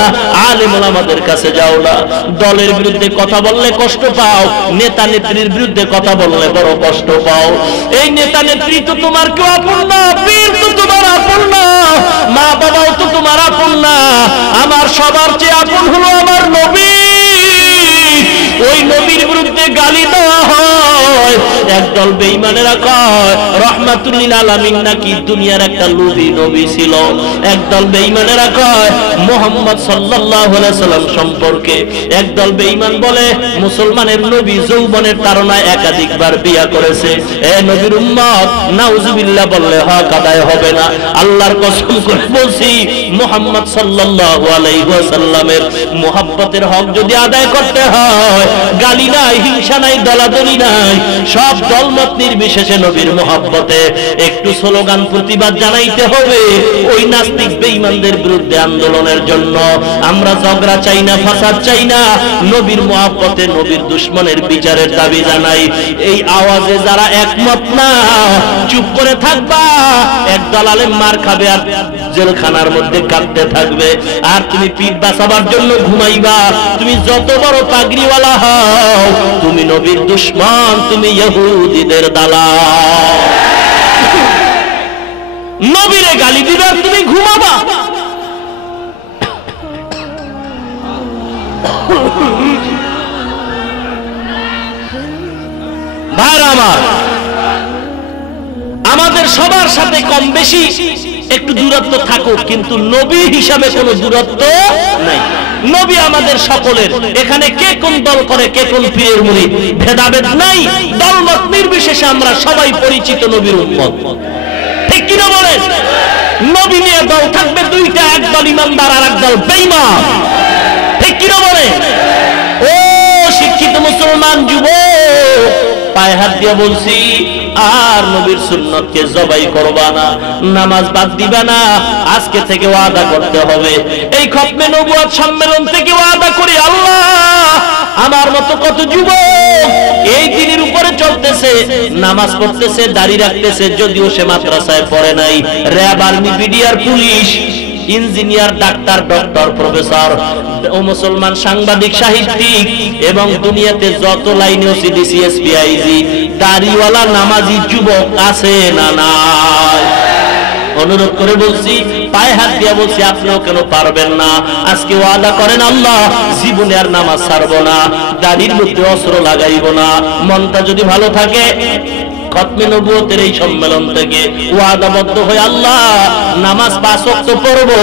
আলেম ওলামাদের কাছে যাও না। দলের বিরুদ্ধে কথা বললে কষ্ট পাও, নেতা নেত্রীর বিরুদ্ধে কথা বললে বড় কষ্ট পাও। এই নেতা নেত্রী তো তোমার কেউ আপন না, পীর তো তোমার আপন না, মা বাবাও তো তোমার আপন না। আমার সবার চেয়ে আপন হলো আমার নবী। ওই নবীর বিরুদ্ধে গালি দেওয়া হয়, একদল বেঈমানেরা কয় রাহমাতুল লিল আলামিন নাকি দুনিয়ার একটা লোভী নবী ছিল। একদল বেঈমানেরা কয় মুহাম্মদ সাল্লাল্লাহু আলাইহি সাল্লাম সম্পর্কে, একদল বেঈমান বলে মুসলমানের নবী যৌবনের তাড়নায় একাধিকবার বিয়ে করেছে। এ নবীর উম্মত, নাউজুবিল্লাহ বললে হক আদায় হবে না। আল্লাহর কসম করে বলছি, মুহাম্মদ সাল্লাল্লাহু আলাইহি ওয়াসাল্লামের মুহাব্বতের হক যদি আদায় করতে হয়, গালি নাই, হিংসা নাই, দলাদলি নাই, সব দলমত নির্বিশেষে নবীর মুহাব্বতে একটু স্লোগান প্রতিবাদ জানাইতে হবে। ওই নাস্তিক বেঈমানদের বিরুদ্ধে আন্দোলনের জন্য আমরা ঝগড়া চাই না, ফাসাদ চাই না, নবীর মুহাব্বতে নবীর দুশমনের বিচারের দাবি জানাই। এই আওয়াজে যারা একমত না, চুপ করে থাকবা। একদল আলেম মার খাবে আর জেলখানার মধ্যে কাঁদতে থাকবে, আর তুমি পিঠ বাঁচাবার জন্য ঘুমাইবা। তুমি যত বড় পাগড়িওয়ালা হও, তুমি নবীর দুশমন, তুমি ইহুদিদের দালাল। নবীরে গালি দিবা, তুমি ঘুমাবা। ভাইরা আমার, আমাদের সবার সাথে কম বেশি একটু দূরত্ব থাকুক, কিন্তু নবী হিসাবে কোনো দূরত্ব নাই। নবী আমাদের সকলের। এখানে কে কোন দল করে, কে কোন পীরের মুরিদ, ভেদাভেদ নাই। দলমত নির্বিশেষে আমরা সবাই পরিচিত নবীর উম্মত। ঠিক কিনা বলেন? নবী নিয়ে দল থাকবে দুইটা, এক দল ইমানদার আর এক দল বেঈমান। ঠিক কিনা বলেন? ও শিক্ষিত মুসলমান যুবক, পায়ে হাত দিয়ে বলছি, আর নবীর সুন্নতকে জবাই করবা না, নামাজ বাদ দিবা না। আজকে থেকে ওয়াদা করতে হবে। এই খতমে নবুয়ত সম্মেলন থেকে ওয়াদা করি, আল্লাহ আমার মতো কত যুবক এই দিনের উপরে চলতেছে, নামাজ পড়তেছে, দাড়ি রাখতেছে, যদিও সে মাদ্রাসায় পড়ে নাই, RAB, army, BDR, police, engineer, doctor, doctor, professor, ও মুসলমান সাংবাদিক, সাহিত্যিক এবং দুনিয়াতে যত লাইনে ওসিডি, সিএসপি, আইজি, দাড়িওয়ালা নামাজি যুবক আছে না নাই? অনুরোধ করে বলছি, পায়ে হাত দিয়ে বলছি, আপনিও কেন পারবেন না? আজকে ওয়াদা করেন, আল্লাহ জীবনে আর নামাজ ছাড়বো না, দাড়ির মধ্যে অস্ত্র লাগাইবো না। মনটা যদি ভালো থাকে, খতমে নবুয়তের এই সম্মেলন থেকে ওয়াদাবদ্ধ হয়ে আল্লাহ নামাজ 5 ওয়াক্ত পড়বো,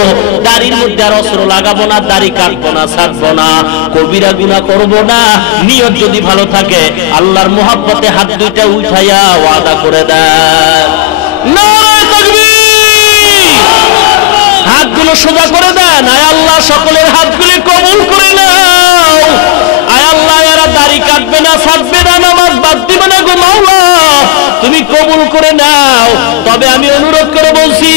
দাড়ির মধ্যে আর অস্ত্র লাগাবো না, দাড়ি কাটবো না, ছাড়বো না, কবিরা গুনাহ করবো না। নিয়ত যদি ভালো থাকে, আল্লাহর মোহাব্বতে হাত দুইটা উঠাইয়া ওয়াদা করে দেন। নারে তাকবীর! হাতগুলো সোজা করে দেন। আয় আল্লাহ সকলের হাতগুলি কবুল করে নাও। আয় আল্লাহ এরা দাড়ি কাটবে না, ছাড়বে না, নামাজ বাদ দিবে না গো মাওলা, তুমি কবুল করে নাও। তবে আমি অনুরোধ করে বলছি,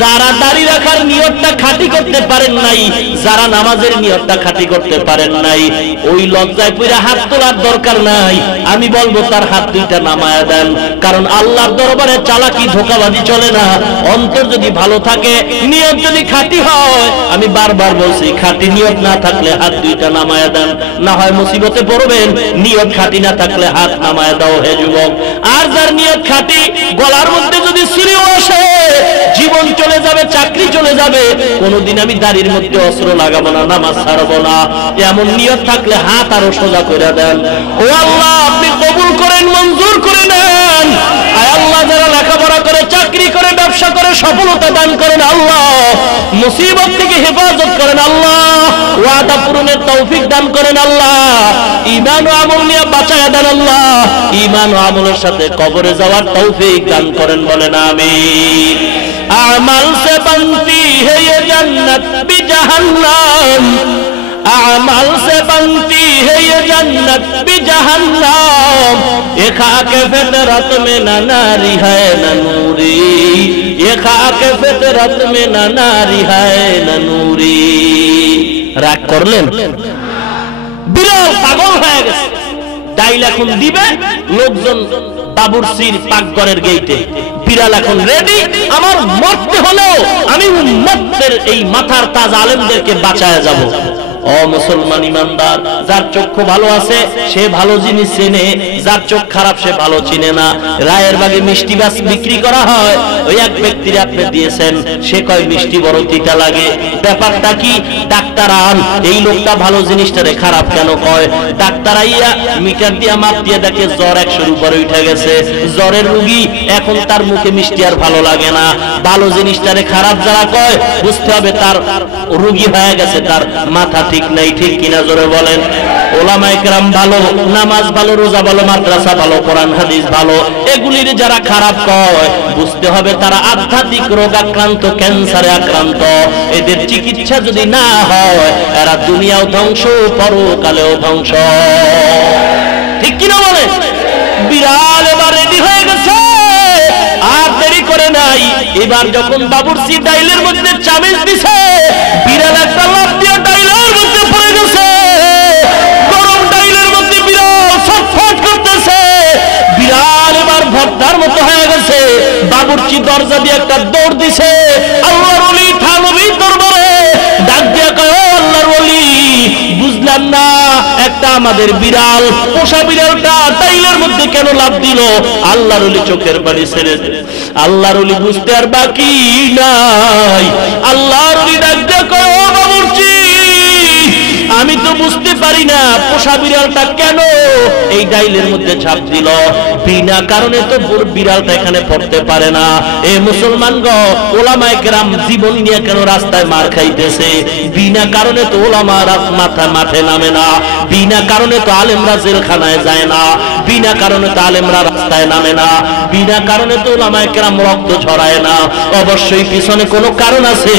যারা দাড়ি রাখার নিয়তটা খাঁটি করতে পারেন নাই, যারা নামাজের নিয়তটা খাঁটি করতে পারেন নাই, ওই লজ্জায় পড়ে হাত তোলার দরকার নাই। আমি বলবো তার হাত দুইটা নামায়া দেন, কারণ আল্লাহর দরবারে চালাকি, ধোঁকাবাজি চলে না। অন্তর যদি ভালো থাকে, নিয়ত যদি খাঁটি হয়, আমি বারবার বলছি, খাঁটি নিয়ত না থাকলে হাত দুইটা নামায়া দেন, না হয় মুসিবতে পড়বেন। নিয়ত খাঁটি না থাকলে হাত নামায়া দাও হে যুবক। আর যার নিয়ত খাঁটি, গলার মধ্যে যদি ছুরিও আসে, জীবন চলে যাবে, চাকরি চলে যাবে, কোনদিন আমি দাড়ির মধ্যে অস্ত্র লাগাবো না, নামাজ ছাড়বো না, এমন নিয়ত থাকলে হাত আরো সোজা করে দেন। ও আল্লাহ, আপনি কবুল করেন, মঞ্জুর করে নেন। আয় আল্লাহ, যারা লেখাপড়া করে, চাকরি করে, ব্যবসা করে, সফলতা দান করেন আল্লাহ, মুসিবত থেকে হেফাজত করেন আল্লাহ, ওয়াদা পূরণের তৌফিক দান করেন আল্লাহ, ঈমান ও আমল নিয়ে বাঁচায়া দেন আল্লাহ, ঈমান ও আমলের সাথে কবরে যাওয়ার তৌফিক দান করেন, বলেন আমিন। আমাল সে বনতি है ये जन्नत भी जहन्नम, अमल से बनती है ये जन्नत भी जहन्नम, ये खाके फितरत में न नारी है न नूरी, ये खाके फितरत में न नारी है न नूरी। রাগ করলেন? বিড়াল পাগল হয়ে গেছে, ডাইল এখন দিবে লোকজন বাবুরচির পাকঘরের গেইটে। বিড়াল এখন রেডি, আমার মরতে হলেও আমি উম্মতের এই মাথার তাজ আলেমদেরকে বাঁচায়া যাব। ও মুসলমান ইমানদার, যার চক্ষু ভালো আছে সে ভালো জিনিস চেনে, যার চোখ খারাপ সে ভালো চিনে না। রায়ের বাগে মিষ্টি গাছ বিক্রি করা হয়, ওই এক ব্যক্তির আপনি দিয়েছেন, সে কয় মিষ্টি বড় তিতা লাগে। ব্যাপারটা কি? ডাক্তার আন, এই লোকটা ভালো জিনিসটারে খারাপ কেন কয়? ডাক্তার আইয়া মিটার দিয়া মাপ দিয়ে দেখে জ্বর 100-র উপরে উঠে গেছে। জ্বরের রোগী, এখন তার মুখে মিষ্টি আর ভালো লাগে না। ভালো জিনিসটারে খারাপ যারা কয়, বুঝতে হবে তার রোগী হয়ে গেছে, তার মাথা ঠিক নাই। ঠিক কিনা জোরে বলেন? ওলামায়ে কেরাম ভালো, নামাজ ভালো, রোজা ভালো, মাদ্রাসা ভালো, কোরআন হাদিস ভালো, এগুলির যারা খারাপ কয়, বুঝতে হবে তারা আধ্যাত্মিক রোগ আক্রান্ত, ক্যান্সারে আক্রান্ত। এদের চিকিৎসা যদি না হয়, এরা দুনিয়াও ধ্বংস, পরকালেও ধ্বংস। ঠিক কিনা বলেন? বিড়াল এবার রেডি হয়ে গেছে, আর দেরি করে নাই। এবার যখন বাবুরচি ডাইলের মধ্যে চামিচ দিছে, বিড়াল একটা লাফ দিয়ে ডাইলের মধ্যে পড়ে গেছে। গরম ডাইলের মধ্যে বিড়াল ছটফট করতেছে। বিড়াল এবার ভক্ত গাধার মতো হয়ে গেছে। বাবুর্চি দরজা দিয়ে একটা দৌড় দিছে আল্লাহর ওলি থানবী দরবারে, ডাক দিয়ে কয় ও আল্লাহর ওলি, বুঝলাম না একটা আমাদের বিড়াল, পোষা বিড়ালটা টাইলের মধ্যে কেন লাফ দিল? আল্লাহর ওলি চোখের পানি ছেড়ে দে। আল্লাহর ওলি বুঝতে আর বাকি নাই। আল্লাহর ওলি ডাক দিয়ে কয় ও বাবুর্চি, আমি তো বুঝতে পারি না পোষা বিড়ালটা কেন এই ডাইলের মধ্যে ঝাঁপ দিল। বিনা কারণে তো বিড়ালটা এখানে পড়তে পারে না। এ মুসলমানগণ, ওলামায়ে কেরাম জীবন নিয়ে কেন রাস্তায় মার খাইতেছে? বিনা কারণে তো ওলামারা মাঠে নামে না, বিনা কারণে তো আলেমরা জেলখানায় যায় না, বিনা কারণে তো আলেমরা রাস্তায় নামে না, বিনা কারণে তো ওলামায়ে কেরাম রক্ত ঝরায় না। অবশ্যই পিছনে কোনো কারণ আছে।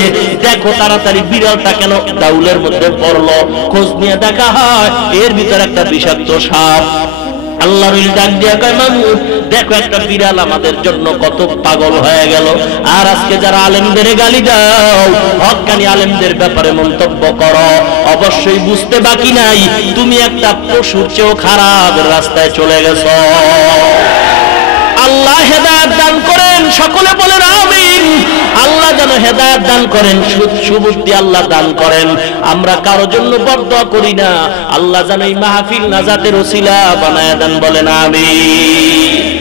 দেখো তাড়াতাড়ি বিড়ালটা কেন ডাউলের মধ্যে পড়লো। খোঁজ নিয়ে দেখা হয় এর ভিতরে একটা বিষাক্ত সাপ। আল্লাহর ওলি ডাক দিয়া কয় মানুষ দেখো একটা বিড়াল আমাদের জন্য কত পাগল হয়ে গেল। আর আজকে যারা আলেমদের গালি দাও, হক্কানি আলেমদের ব্যাপারে মন্তব্য করো, অবশ্যই বুঝতে বাকি নাই তুমি একটা পশুর চেয়েও খারাপ রাস্তায় চলে গেছো। আল্লাহ হেদায়েত দান করেন, সকলে বলেন আমিন। আল্লাহ যেন হেদায়েত দান করেন, সুবুদ্ধি আল্লাহ দান করেন। আমরা কারোর জন্য বদদোয়া করি না, আল্লাহ যেন এই মাহফিল নাজাতের ওসিলা বানায় দেন, বলেন আমিন।